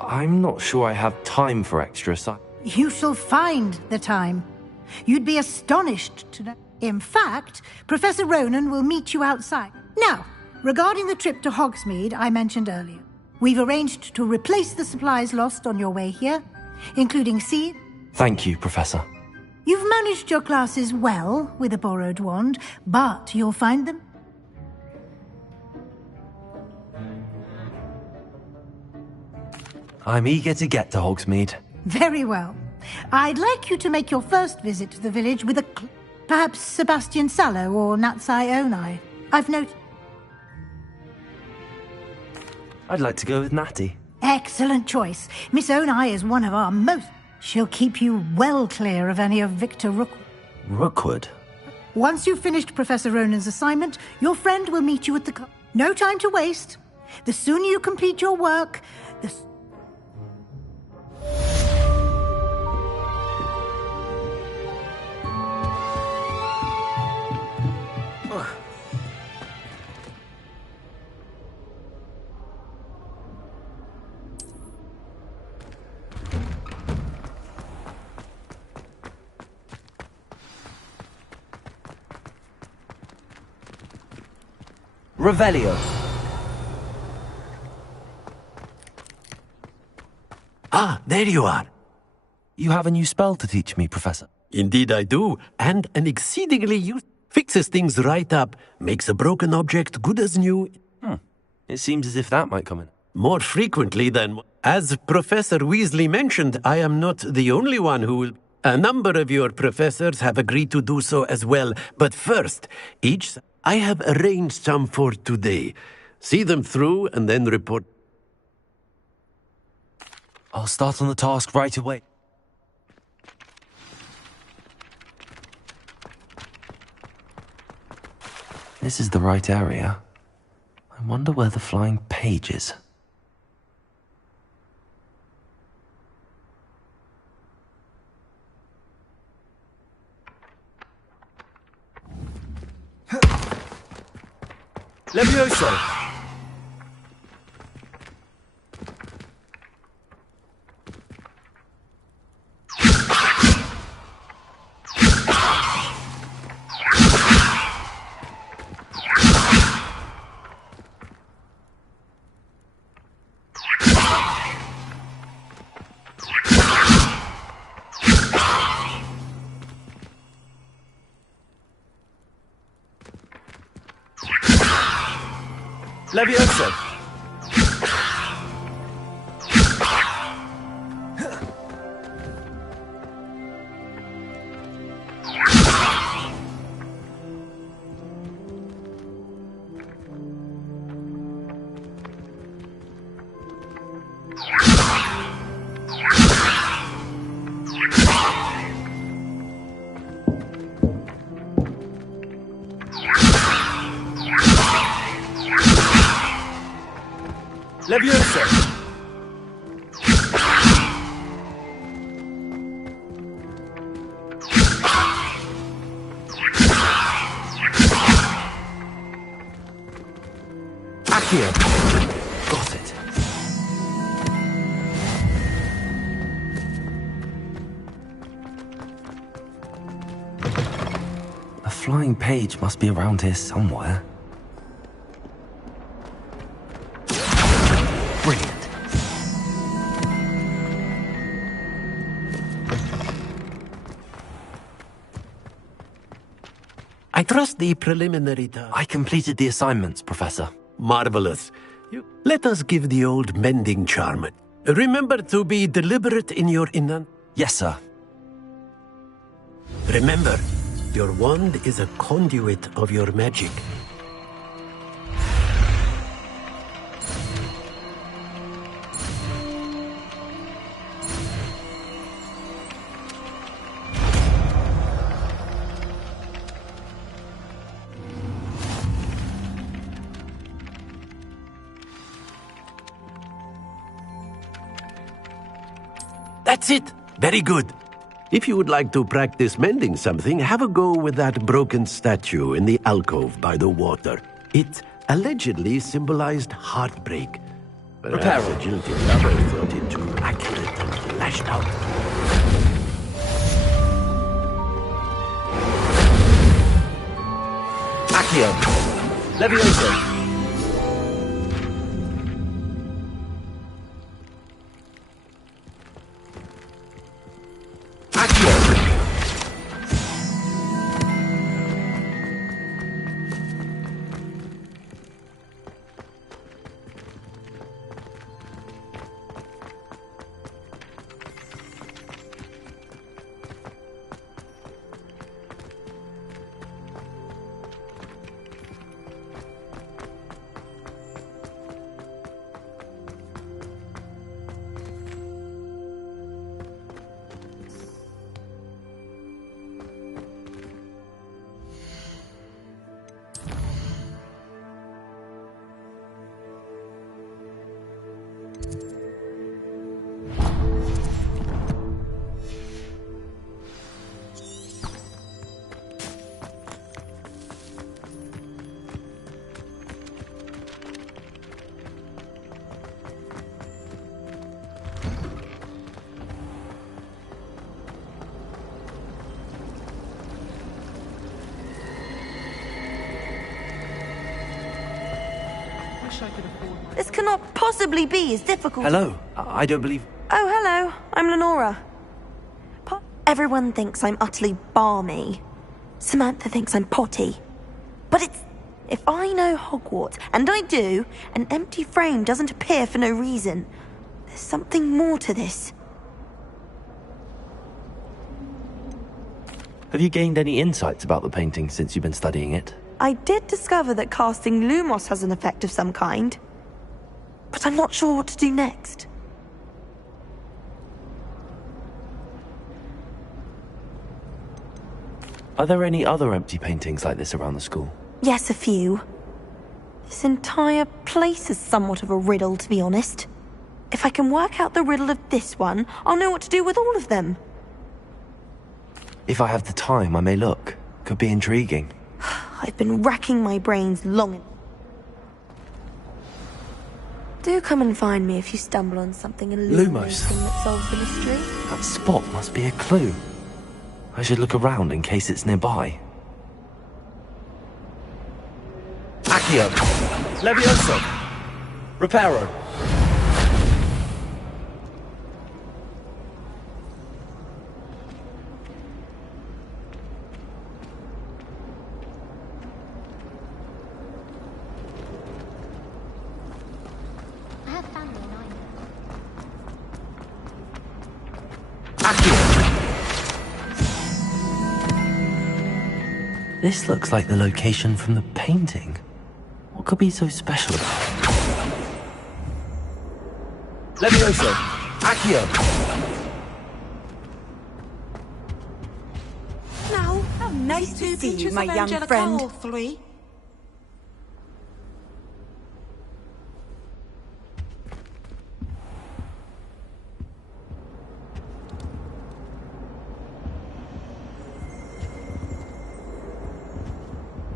I'm not sure I have time for extra You shall find the time. You'd be astonished to know. In fact, Professor Ronan will meet you outside. Now, regarding the trip to Hogsmeade I mentioned earlier, we've arranged to replace the supplies lost on your way here, including seed. Thank you, Professor. You've managed your classes well with a borrowed wand, but you'll find them... I'm eager to get to Hogsmeade. Very well. I'd like you to make your first visit to the village with perhaps Sebastian Sallow or Natsai Onai. I've noted... I'd like to go with Natty. Excellent choice. Miss Onai is one of our most... She'll keep you well clear of any of Victor Rookwood? Once you've finished Professor Ronan's assignment, your friend will meet you at the... No time to waste. The sooner you complete your work, the... Revelio. Ah, there you are. You have a new spell to teach me, Professor. Indeed I do, and an exceedingly useful. Fixes things right up, makes a broken object good as new. It seems as if that might come in. More frequently than... As Professor Weasley mentioned, I am not the only one who will... A number of your professors have agreed to do so as well, but first, I have arranged some for today. See them through and then report. I'll start on the task right away. This is the right area. I wonder where the flying page is. Levioso! Levioso! Levioso! Accio! Got it. A flying page must be around here somewhere. Brilliant. I trust the preliminary task. I completed the assignments, Professor. Marvelous. Let us give the old mending charm. Remember to be deliberate in your Yes, sir. Remember, your wand is a conduit of your magic. That's it. Very good. If you would like to practice mending something, have a go with that broken statue in the alcove by the water. It allegedly symbolized heartbreak. Perhaps the jilted lover thought it too accurate and lashed out. Accio! Levioso! This cannot possibly be as difficult. Hello. I don't believe... Oh, hello. I'm Lenora. Everyone thinks I'm utterly balmy. Samantha thinks I'm potty. But it's... If I know Hogwarts, and I do, an empty frame doesn't appear for no reason. There's something more to this. Have you gained any insights about the painting since you've been studying it? I did discover that casting Lumos has an effect of some kind. But I'm not sure what to do next. Are there any other empty paintings like this around the school? Yes, a few. This entire place is somewhat of a riddle, to be honest. If I can work out the riddle of this one, I'll know what to do with all of them. If I have the time, I may look. Could be intriguing. I've been racking my brains long. Do come and find me if you stumble on something illuminating that solves the mystery. That spot must be a clue. I should look around in case it's nearby. Accio! Levioso! Reparo! This looks like the location from the painting. What could be so special about it? Levioso! Accio! Now, how nice to see you, my young friend.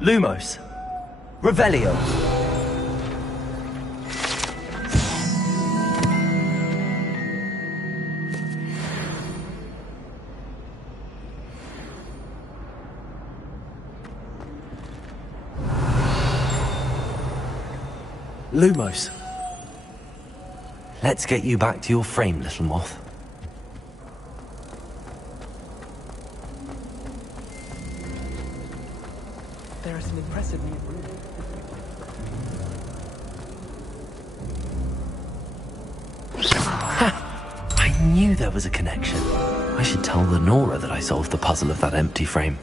Lumos. Revelio. Lumos. Let's get you back to your frame, little moth. There are some impressive new rooms. I knew there was a connection. I should tell Lenora that I solved the puzzle of that empty frame.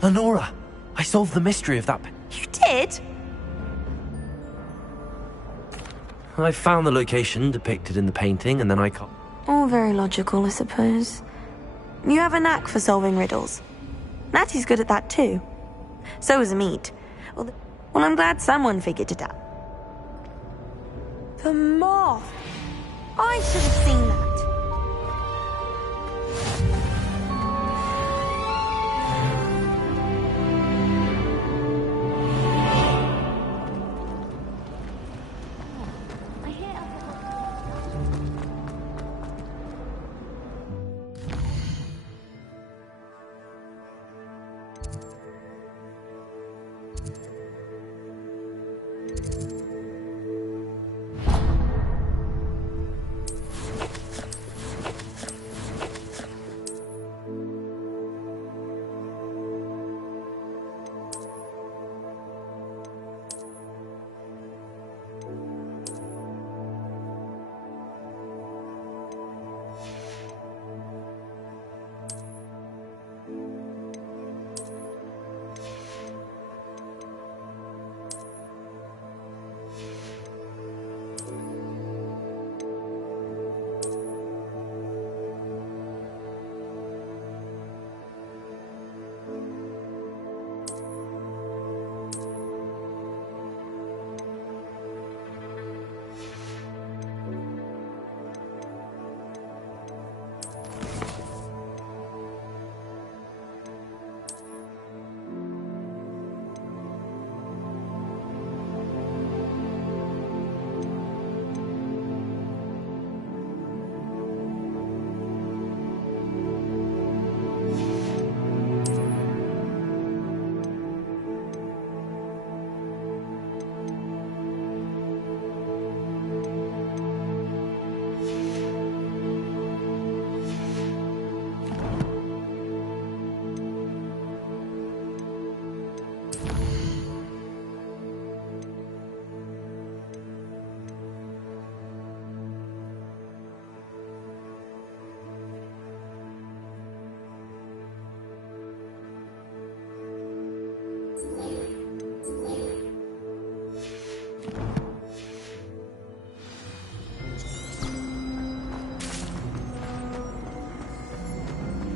Lenora! I solved the mystery of that... You did? I found the location depicted in the painting, and then I All very logical, I suppose. You have a knack for solving riddles. Natty's good at that too. So is Amit. Well, I'm glad someone figured it out. The moth! I should have seen that.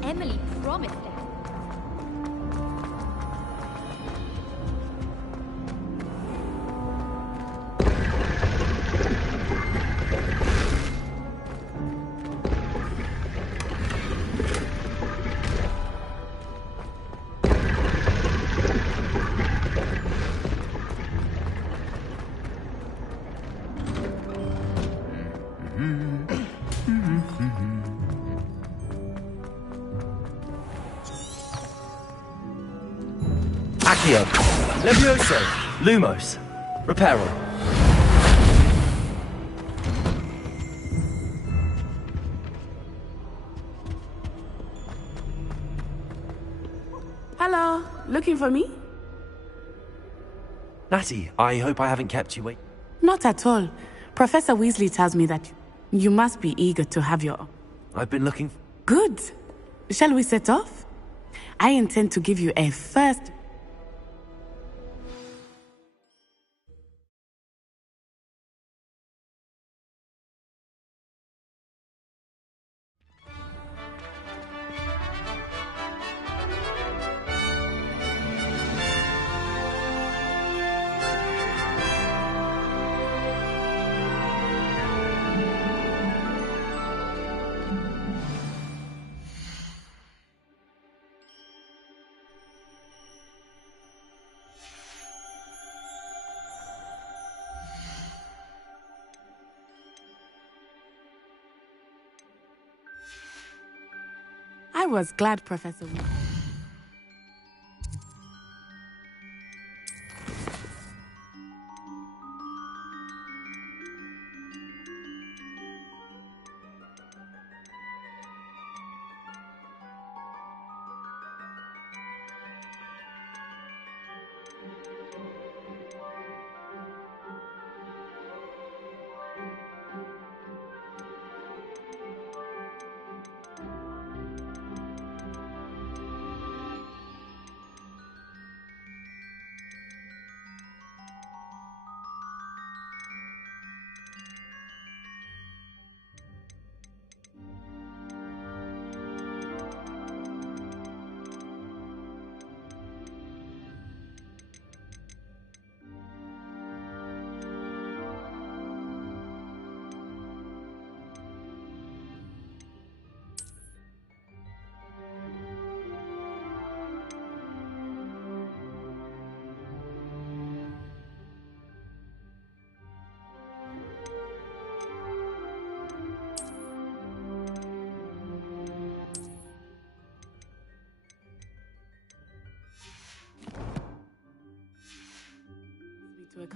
Emily promised it. Accio, Levioso, Lumos, Reparo. Hello, looking for me? Natty, I hope I haven't kept you waiting. Not at all. Professor Weasley tells me that you must be eager to have your... I've been looking... Good. Shall we set off? I intend to give you a first... I was glad, Professor Weasley.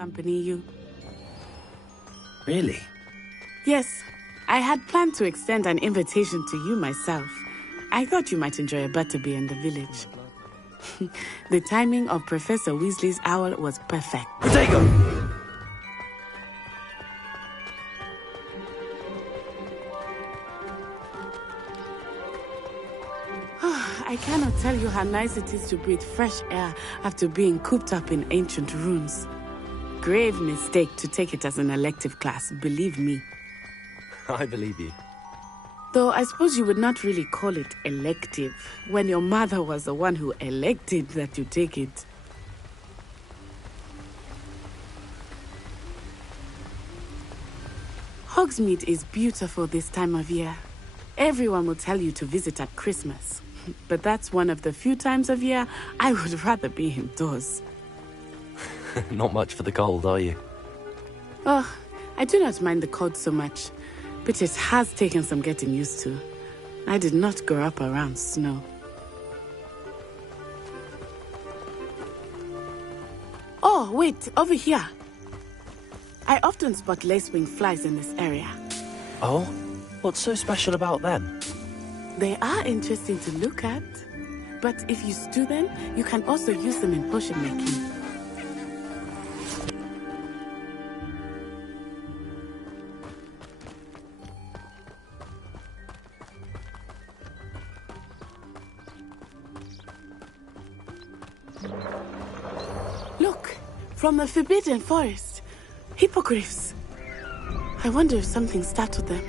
accompany you. Really? Yes, I had planned to extend an invitation to you myself. I thought you might enjoy a butterbeer in the village. The timing of Professor Weasley's owl was perfect. Potato! I cannot tell you how nice it is to breathe fresh air after being cooped up in ancient rooms. Grave mistake to take it as an elective class, believe me. I believe you. Though I suppose you would not really call it elective when your mother was the one who elected that you take it. Hogsmeade is beautiful this time of year. Everyone will tell you to visit at Christmas. But that's one of the few times of year I would rather be indoors. Not much for the cold, are you? Oh, I do not mind the cold so much, but it has taken some getting used to. I did not grow up around snow. Oh, wait, over here. I often spot lacewing flies in this area. Oh? What's so special about them? They are interesting to look at, but if you stew them, you can also use them in potion making. Look, from the Forbidden Forest. Hippogriffs. I wonder if something startled them.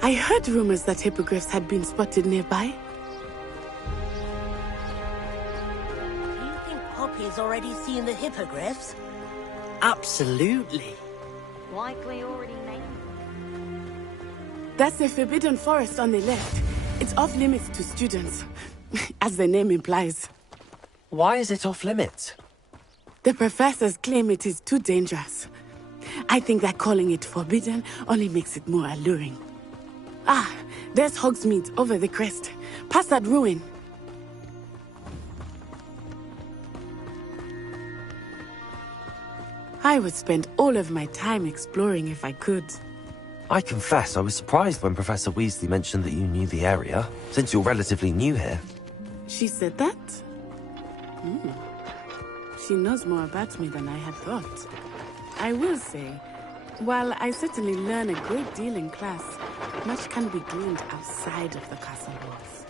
I heard rumors that hippogriffs had been spotted nearby. Do you think Poppy's already seen the hippogriffs? Absolutely. Likely already named them. That's the Forbidden Forest on the left. It's off limits to students, as the name implies. Why is it off limits? The professors claim it is too dangerous. I think that calling it forbidden only makes it more alluring. Ah, there's Hogsmeade over the crest. Past that ruin. I would spend all of my time exploring if I could. I confess I was surprised when Professor Weasley mentioned that you knew the area, since you're relatively new here. She said that? She knows more about me than I had thought. I will say, while I certainly learn a great deal in class, much can be gleaned outside of the castle walls.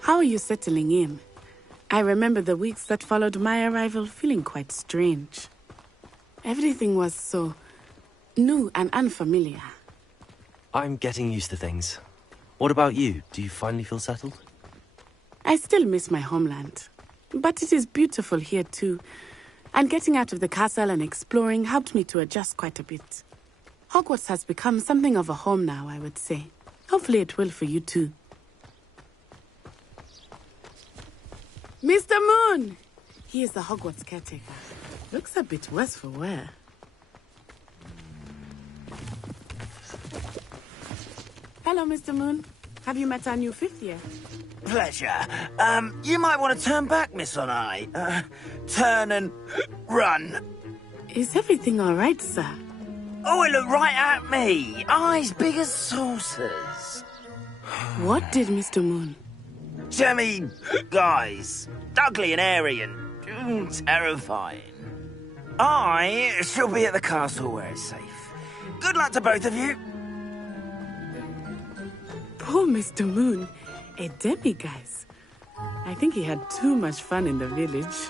How are you settling in? I remember the weeks that followed my arrival feeling quite strange. Everything was so new and unfamiliar. I'm getting used to things. What about you? Do you finally feel settled? I still miss my homeland, but it is beautiful here too. And getting out of the castle and exploring helped me to adjust quite a bit. Hogwarts has become something of a home now, I would say. Hopefully it will for you too. Mr. Moon! He is the Hogwarts caretaker. Looks a bit worse for wear. Hello, Mr. Moon. Have you met our new fifth year? Pleasure. You might want to turn back, Miss On-Eye. Turn and run. Is everything all right, sir? Oh, it looked right at me. Eyes big as saucers. What did Mr. Moon? Jemmy, guys. Ugly and airy and terrifying. I shall be at the castle where it's safe. Good luck to both of you. Poor Mr. Moon. A demiguise. I think he had too much fun in the village.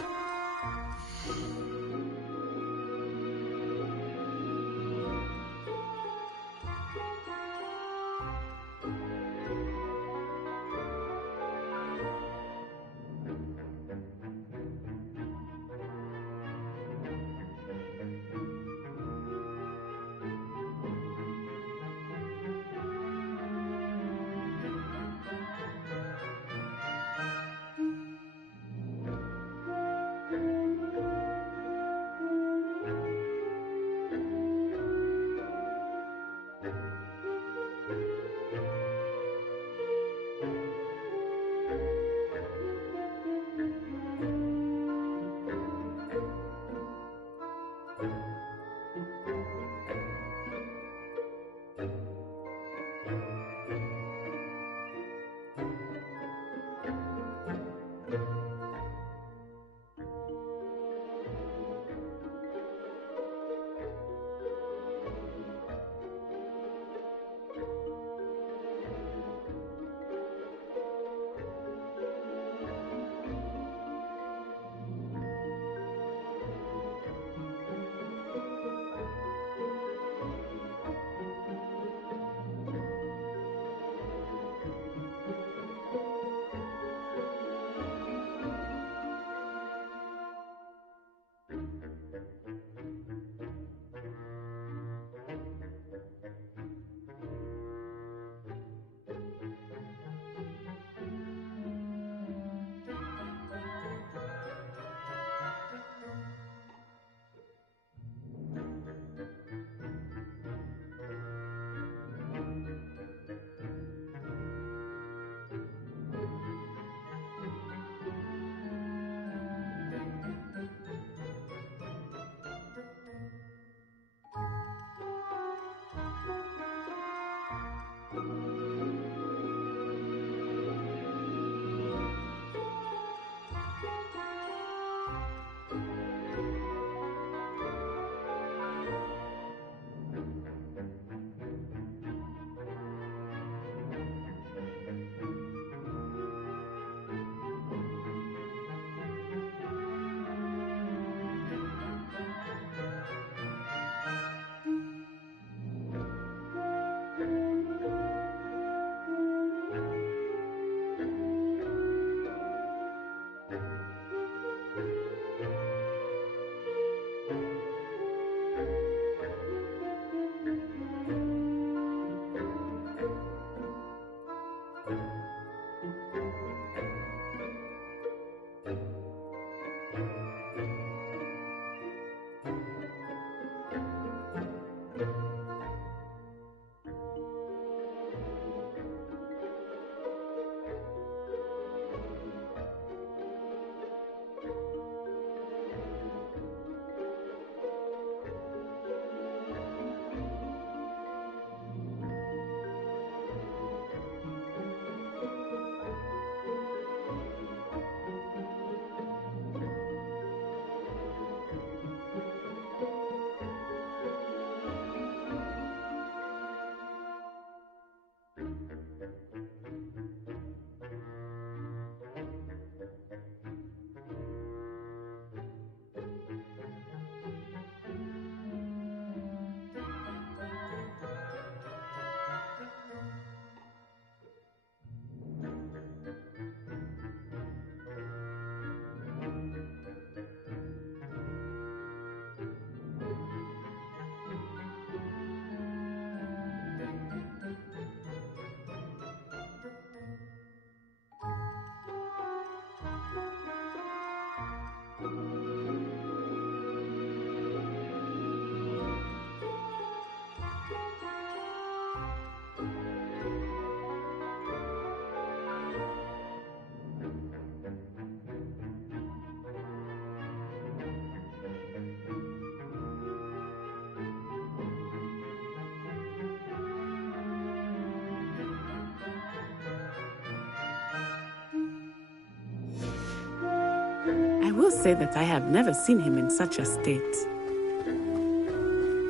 I will say that I have never seen him in such a state.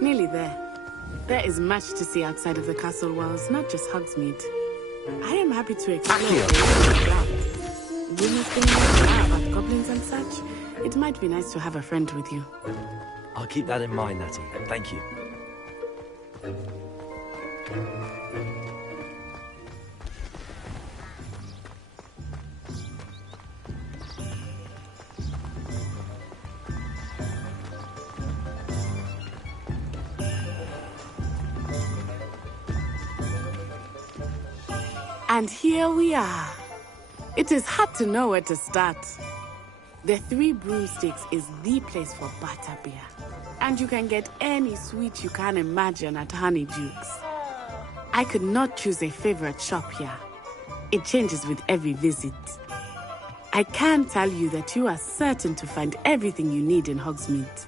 Nearly there. There is much to see outside of the castle walls, not just Hogsmeade. I am happy to explore rumors going about goblins and such. It might be nice to have a friend with you. I'll keep that in mind, Natty. Thank you. And here we are. It is hard to know where to start. The Three Broomsticks is the place for butterbeer. And you can get any sweet you can imagine at Honeydukes. I could not choose a favorite shop here. It changes with every visit. I can tell you that you are certain to find everything you need in Hogsmeade.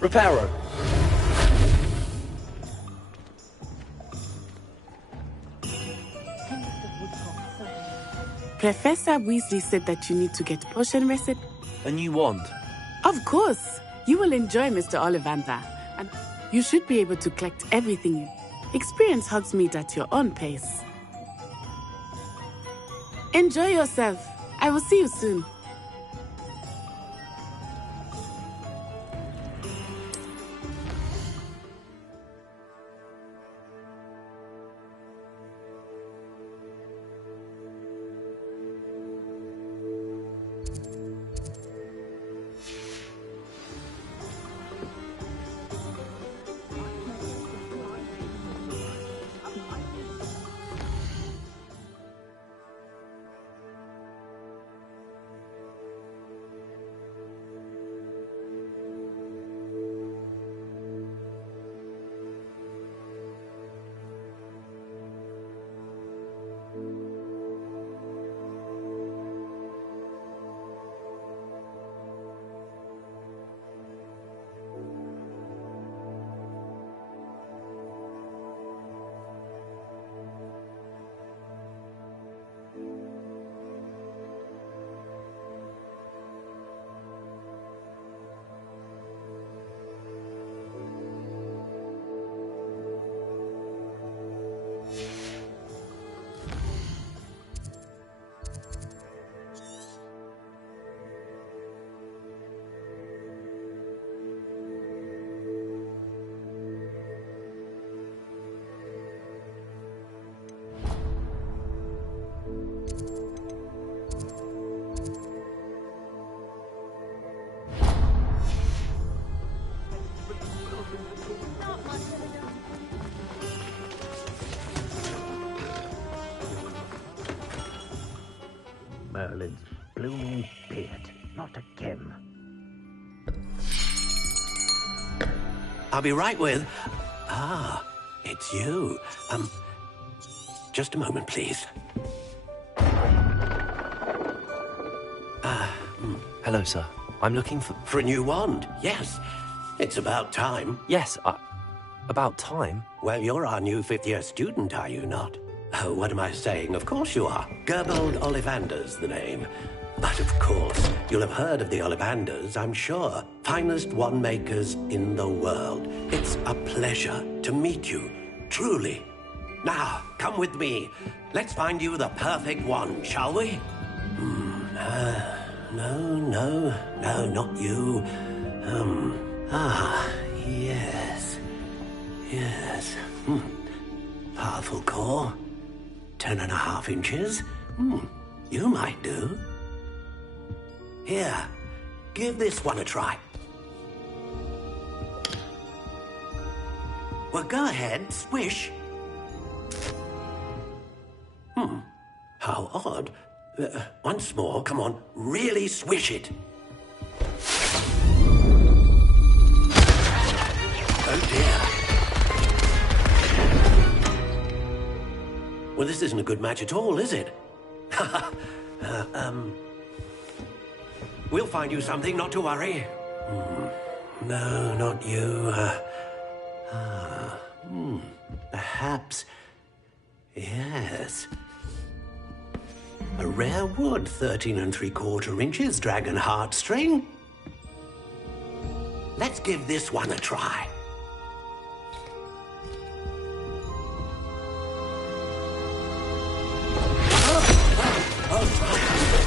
Reparo. Professor Weasley said that you need to get potion recipe. A new wand. Of course. You will enjoy Mr. Ollivander. And you should be able to collect everything you experience Hogsmeade at your own pace. Enjoy yourself. I will see you soon. Merlin's blooming beard. Not again. I'll be right with... Ah, it's you. Just a moment, please. Hello, sir. I'm looking For a new wand, yes. It's about time. Yes, about time? Well, you're our new fifth-year student, are you not? Oh, what am I saying? Of course you are. Gerbold Ollivander's the name. But of course, you'll have heard of the Ollivanders, I'm sure. Finest wand makers in the world. It's a pleasure to meet you, truly. Now, come with me. Let's find you the perfect wand, shall we? No, not you. Yes. Powerful core. 10.5 inches. You might do. Here, give this one a try. Well, go ahead, swish. How odd. Once more, come on, really swish it. Oh dear. Well, this isn't a good match at all, is it? We'll find you something, not to worry. No, not you. Perhaps... Yes. A rare wood, 13 3/4 inches, dragon heartstring. Let's give this one a try.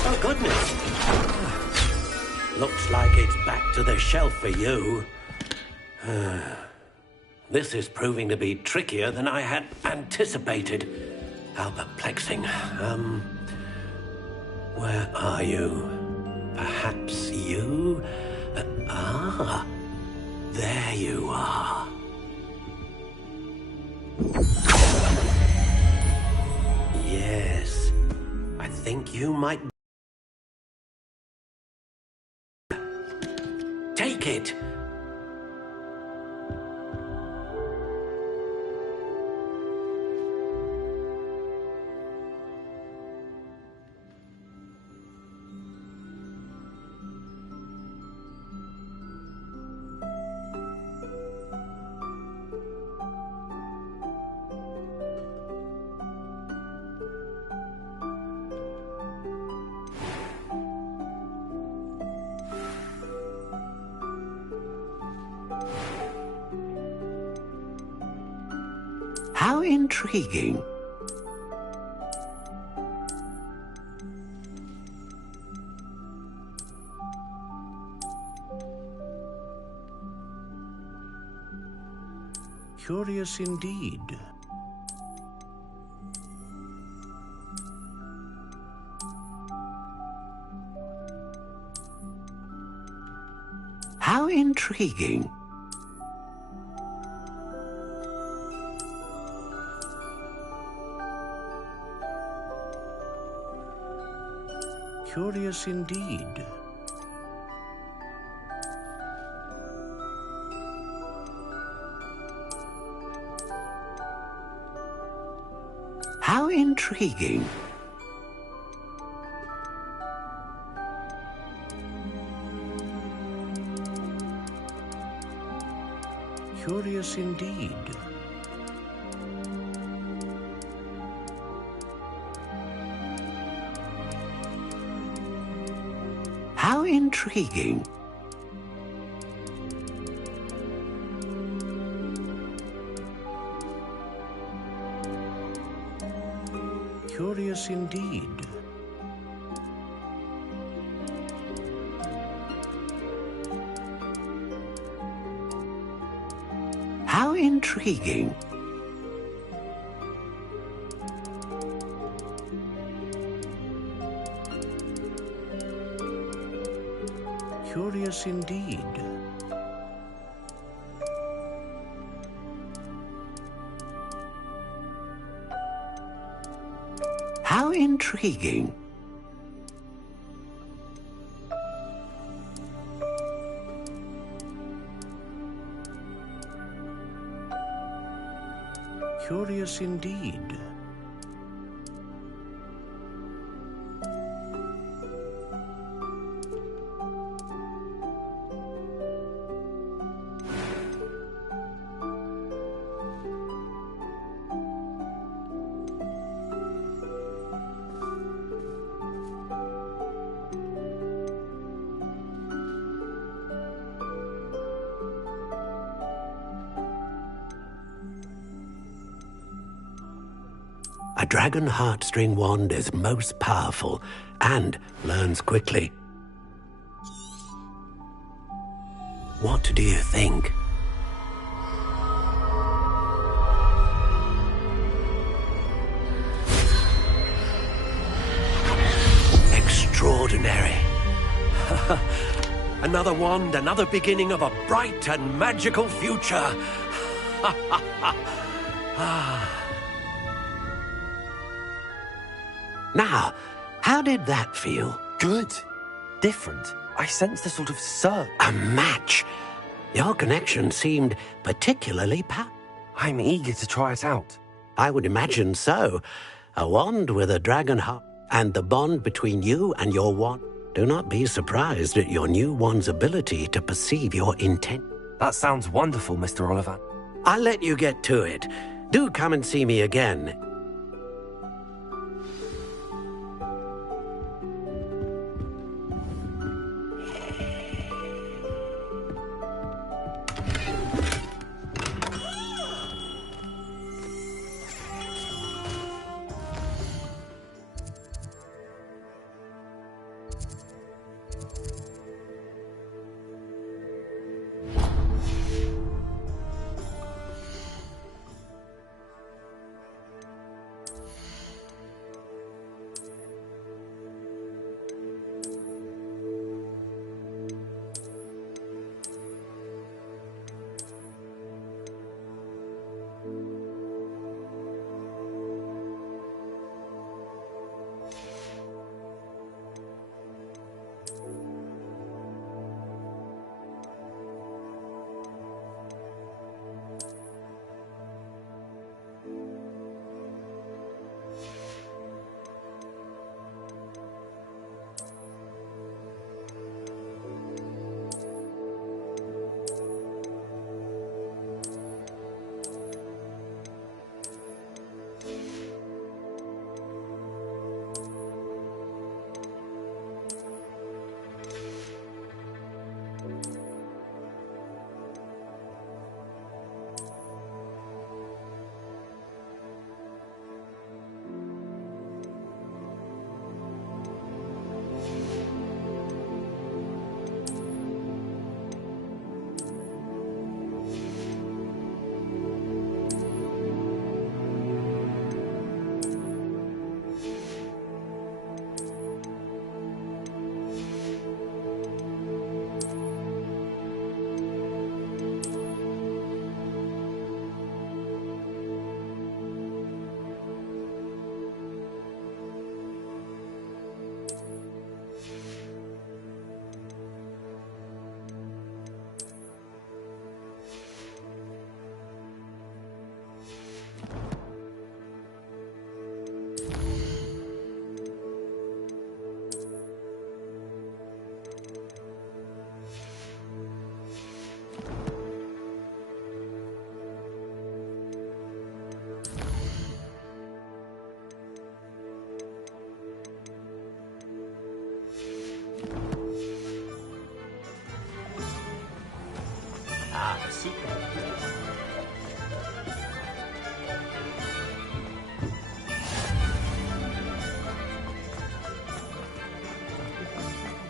Oh, goodness. Looks like it's back to the shelf for you. This is proving to be trickier than I had anticipated. How perplexing. Where are you? Perhaps you? There you are. Yes, I think you might... Take it! intriguing. Curious indeed. How intriguing. Curious indeed. How intriguing. Curious indeed. How intriguing. Curious indeed. How intriguing. Curious indeed. How intriguing. Curious indeed. A dragon heartstring wand is most powerful and learns quickly. What do you think? Extraordinary. Another wand, another beginning of a bright and magical future. Now, how did that feel? Good. Different. I sensed a sort of surge. A match. Your connection seemed particularly I'm eager to try it out. I would imagine so. A wand with a dragon heart and the bond between you and your wand. Do not be surprised at your new wand's ability to perceive your intent. That sounds wonderful, Mr. Oliver. I'll let you get to it. Do come and see me again. secret.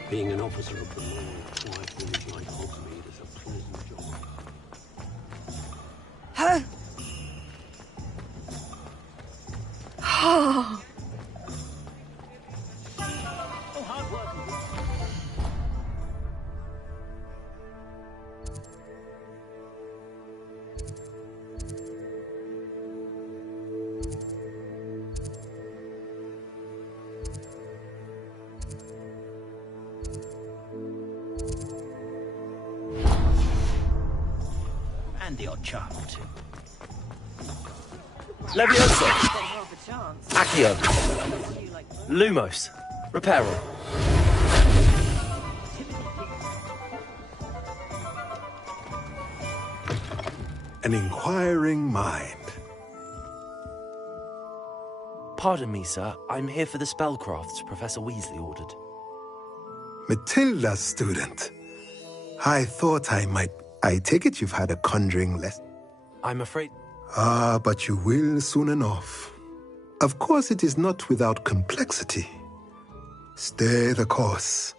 Being an officer of the law, quiet village like Hogsmeade is a pleasant job. Huh? Oh. And the odd charm or two. Leviosa! Accio! Lumos! Reparo! An inquiring mind. Pardon me, sir. I'm here for the spellcrafts Professor Weasley ordered. Matilda's student. I thought I take it you've had a conjuring lesson. I'm afraid... Ah, but you will soon enough. Of course, it is not without complexity. Stay the course,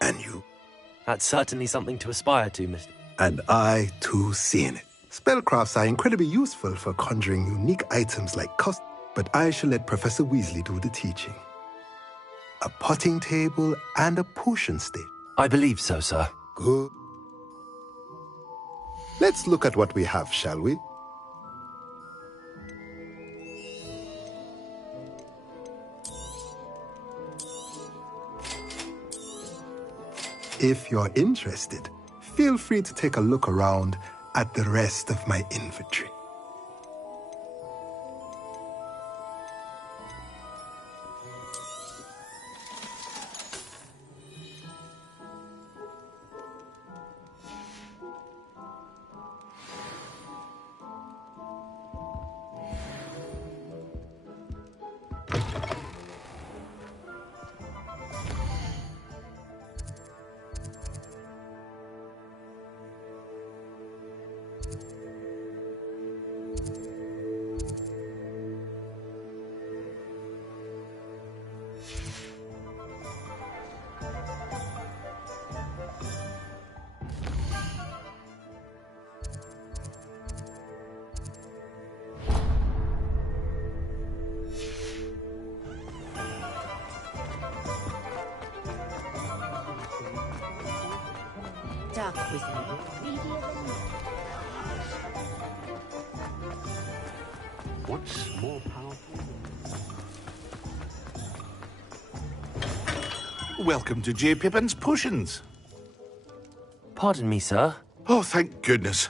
and you... That's certainly something to aspire to, Mr. And I, too, see in it. Spellcrafts are incredibly useful for conjuring unique items like but I shall let Professor Weasley do the teaching. A potting table and a potion state. I believe so, sir. Good. Let's look at what we have, shall we? If you're interested, feel free to take a look around at the rest of my inventory. What's more powerful? Welcome to J. Pippin's Potions. Pardon me, sir. Oh, thank goodness.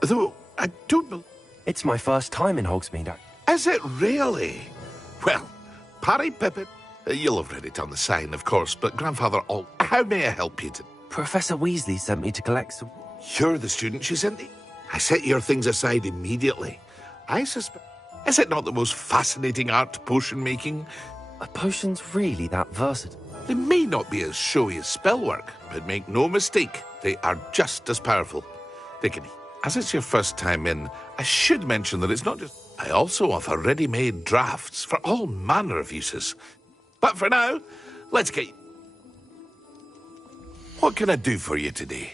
Though, I don't know... It's my first time in Hogsmeade. Is it really? Well, Parry Pippin... You'll have read it on the sign, of course, but Grandfather Alt... How may I help you today? Professor Weasley sent me to collect some... You're the student she sent me? I set your things aside immediately. I suspect... Is it not the most fascinating art potion making? Are potions really that versatile? They may not be as showy as spellwork, but make no mistake, they are just as powerful. Dickony, as it's your first time in, I should mention that it's not just... I also offer ready-made drafts for all manner of uses. But for now, let's get... What can I do for you today?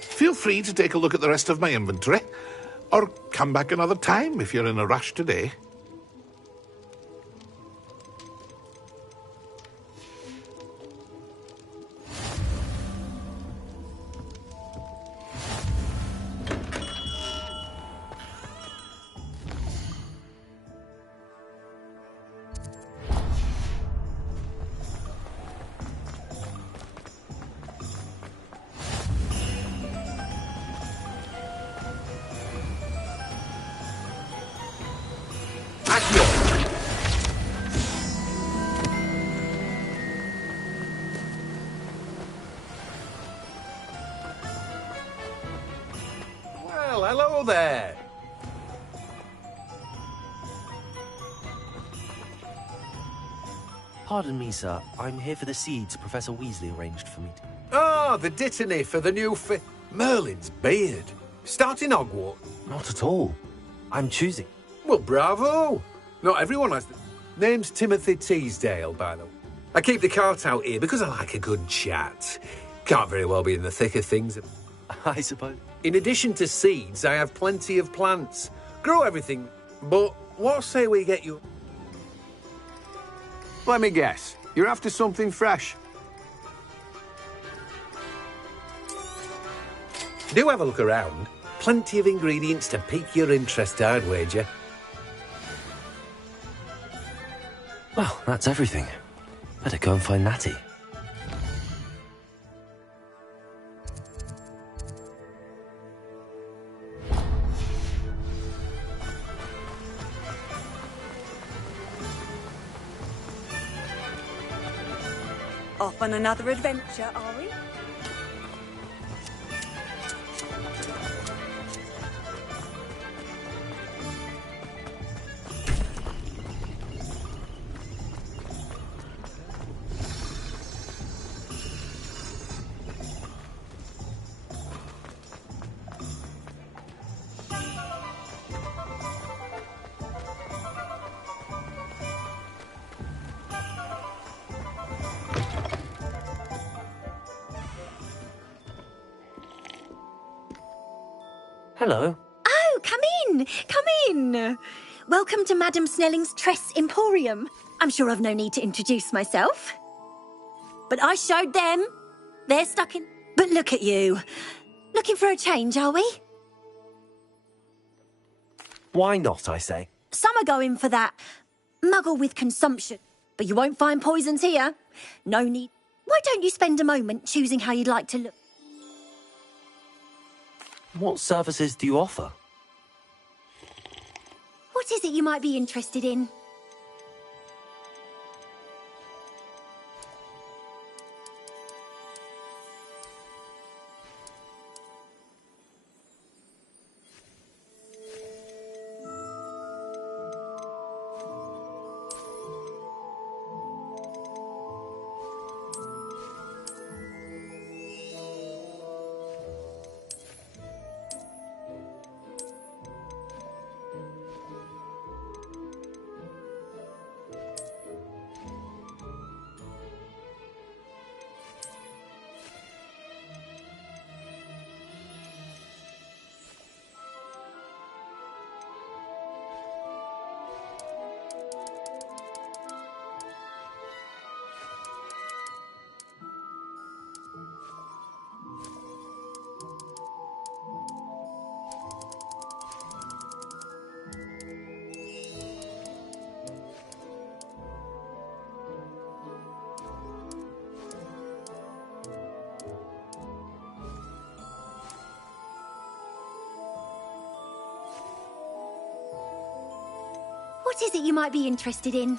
Feel free to take a look at the rest of my inventory, or come back another time if you're in a rush today. Well, hello there. Pardon me, sir. I'm here for the seeds Professor Weasley arranged for me. Ah, the dittany for the new Merlin's beard. Starting Hogwarts? Not at all. I'm choosing. Well, bravo. Not everyone has the... Name's Timothy Teasdale, by the way. I keep the cart out here because I like a good chat. Can't very well be in the thick of things. I suppose. In addition to seeds, I have plenty of plants. Grow everything, but what say we get you... Let me guess. You're after something fresh. Do have a look around. Plenty of ingredients to pique your interest, I'd wager. Well, that's everything. Better go and find Natty. Off on another adventure, are we? Hello. Oh, come in! Come in! Welcome to Madame Snelling's Tress Emporium. I'm sure I've no need to introduce myself. But I showed them. They're stuck in... But look at you. Looking for a change, are we? Why not, I say? Some are going for that muggle with consumption. But you won't find poisons here. No need... Why don't you spend a moment choosing how you'd like to look? What services do you offer? What is it you might be interested in? What is it you might be interested in?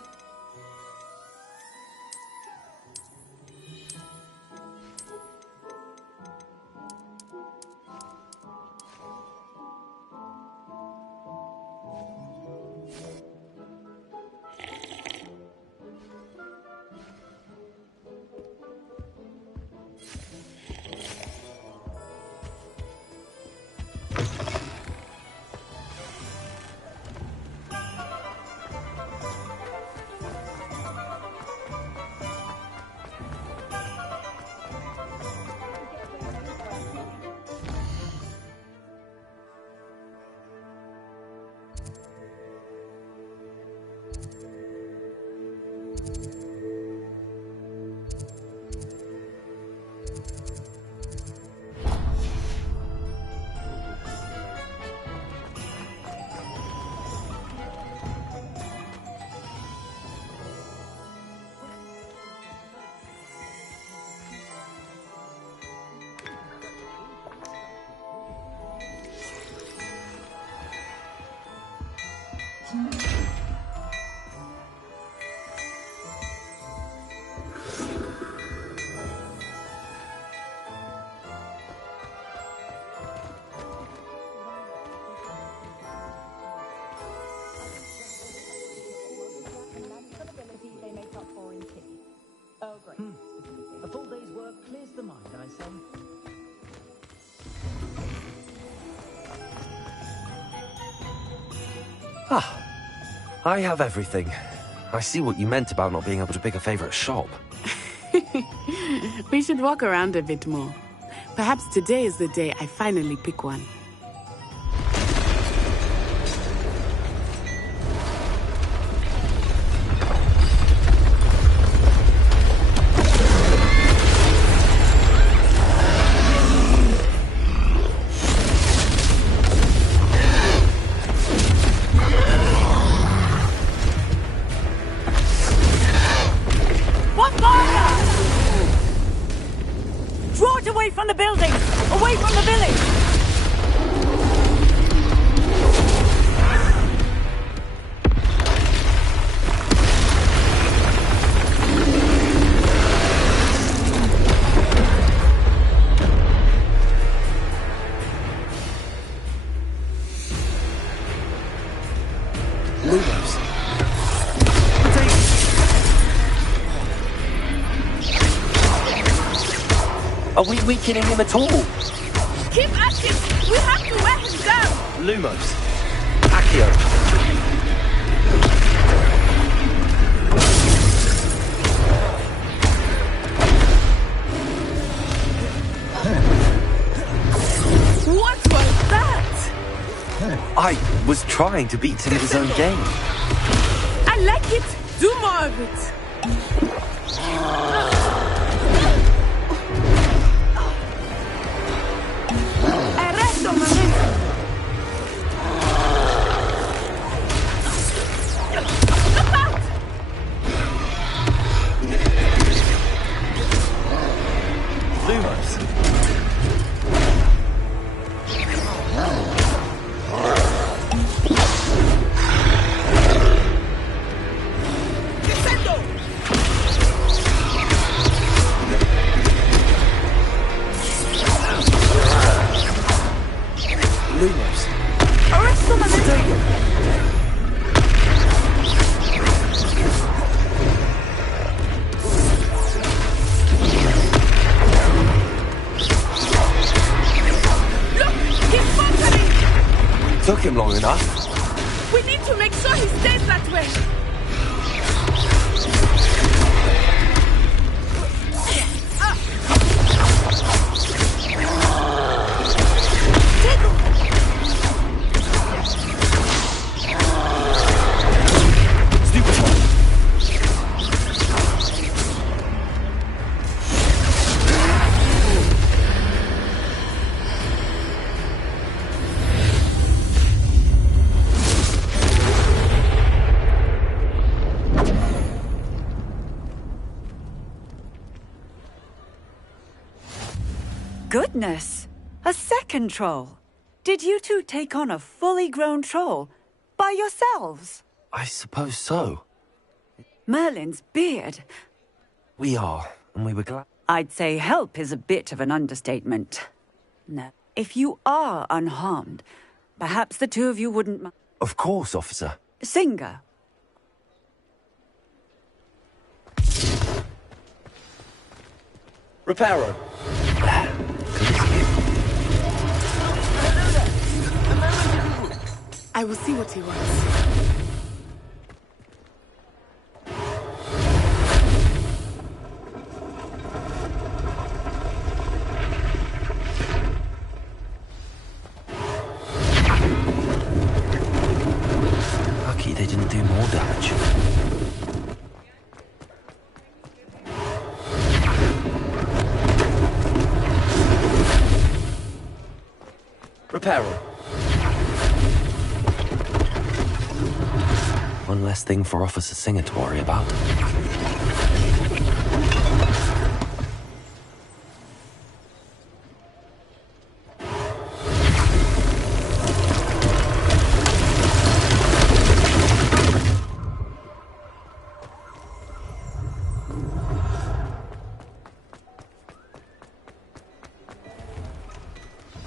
I have everything. I see what you meant about not being able to pick a favorite shop. We should walk around a bit more. Perhaps today is the day I finally pick one. Draw it away from the building! Away from the village! Lumos. Are we weakening him at all? Keep at him! We have to wear him down! Lumos. Accio. What was that? I was trying to beat him at his own game. I like it! Do more of it! Arresto, momento! Look out! Lumos. Lumos. Arresto, momento! Look! He's faltering! Took him long enough. We need to make sure he stays that way! Goodness! A second troll! Did you two take on a fully grown troll? By yourselves? I suppose so. Merlin's beard. We are, and we were glad. I'd say help is a bit of an understatement. No. If you are unharmed, perhaps the two of you wouldn't... Of course, officer. Singer. Reparo. I will see what he wants. Lucky they didn't do more damage. Reparo. One less thing for Officer Singer to worry about.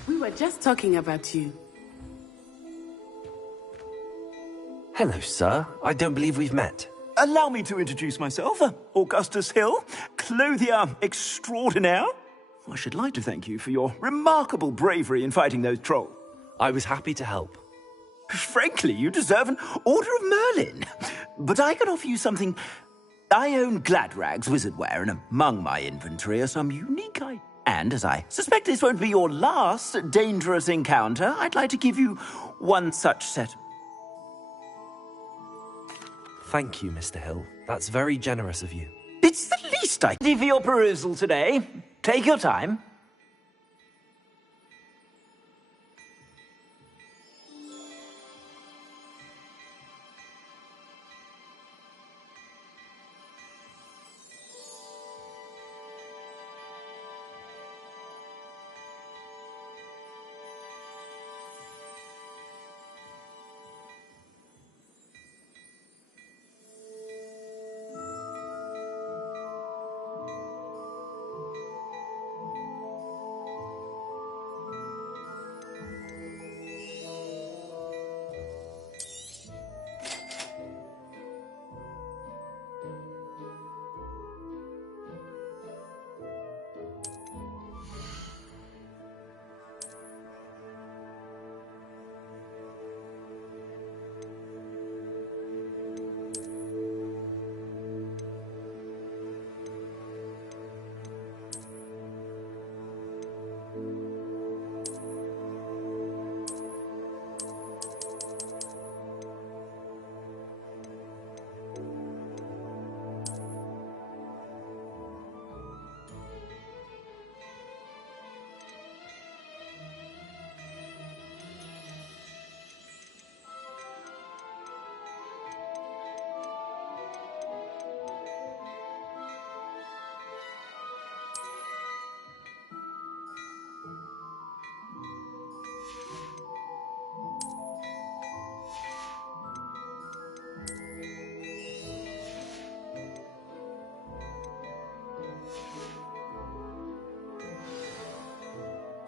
We were just talking about you. Hello, sir. I don't believe we've met. Allow me to introduce myself. Augustus Hill, clothier extraordinaire. I should like to thank you for your remarkable bravery in fighting those trolls. I was happy to help. Frankly, you deserve an Order of Merlin. But I can offer you something. I own Gladrag's wizardware, and among my inventory are some unique items. And as I suspect this won't be your last dangerous encounter, I'd like to give you one such set. Thank you, Mr. Hill. That's very generous of you. It's the least I can do for your perusal today. Take your time.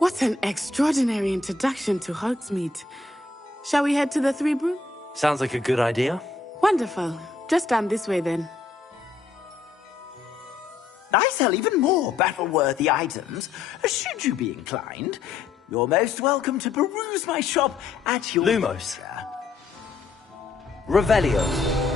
What an extraordinary introduction to Hogsmeade. Shall we head to the Three Brew? Sounds like a good idea. Wonderful. Just down this way then. I sell even more battle-worthy items. Should you be inclined, you're most welcome to peruse my shop at your Lumos. Revelio.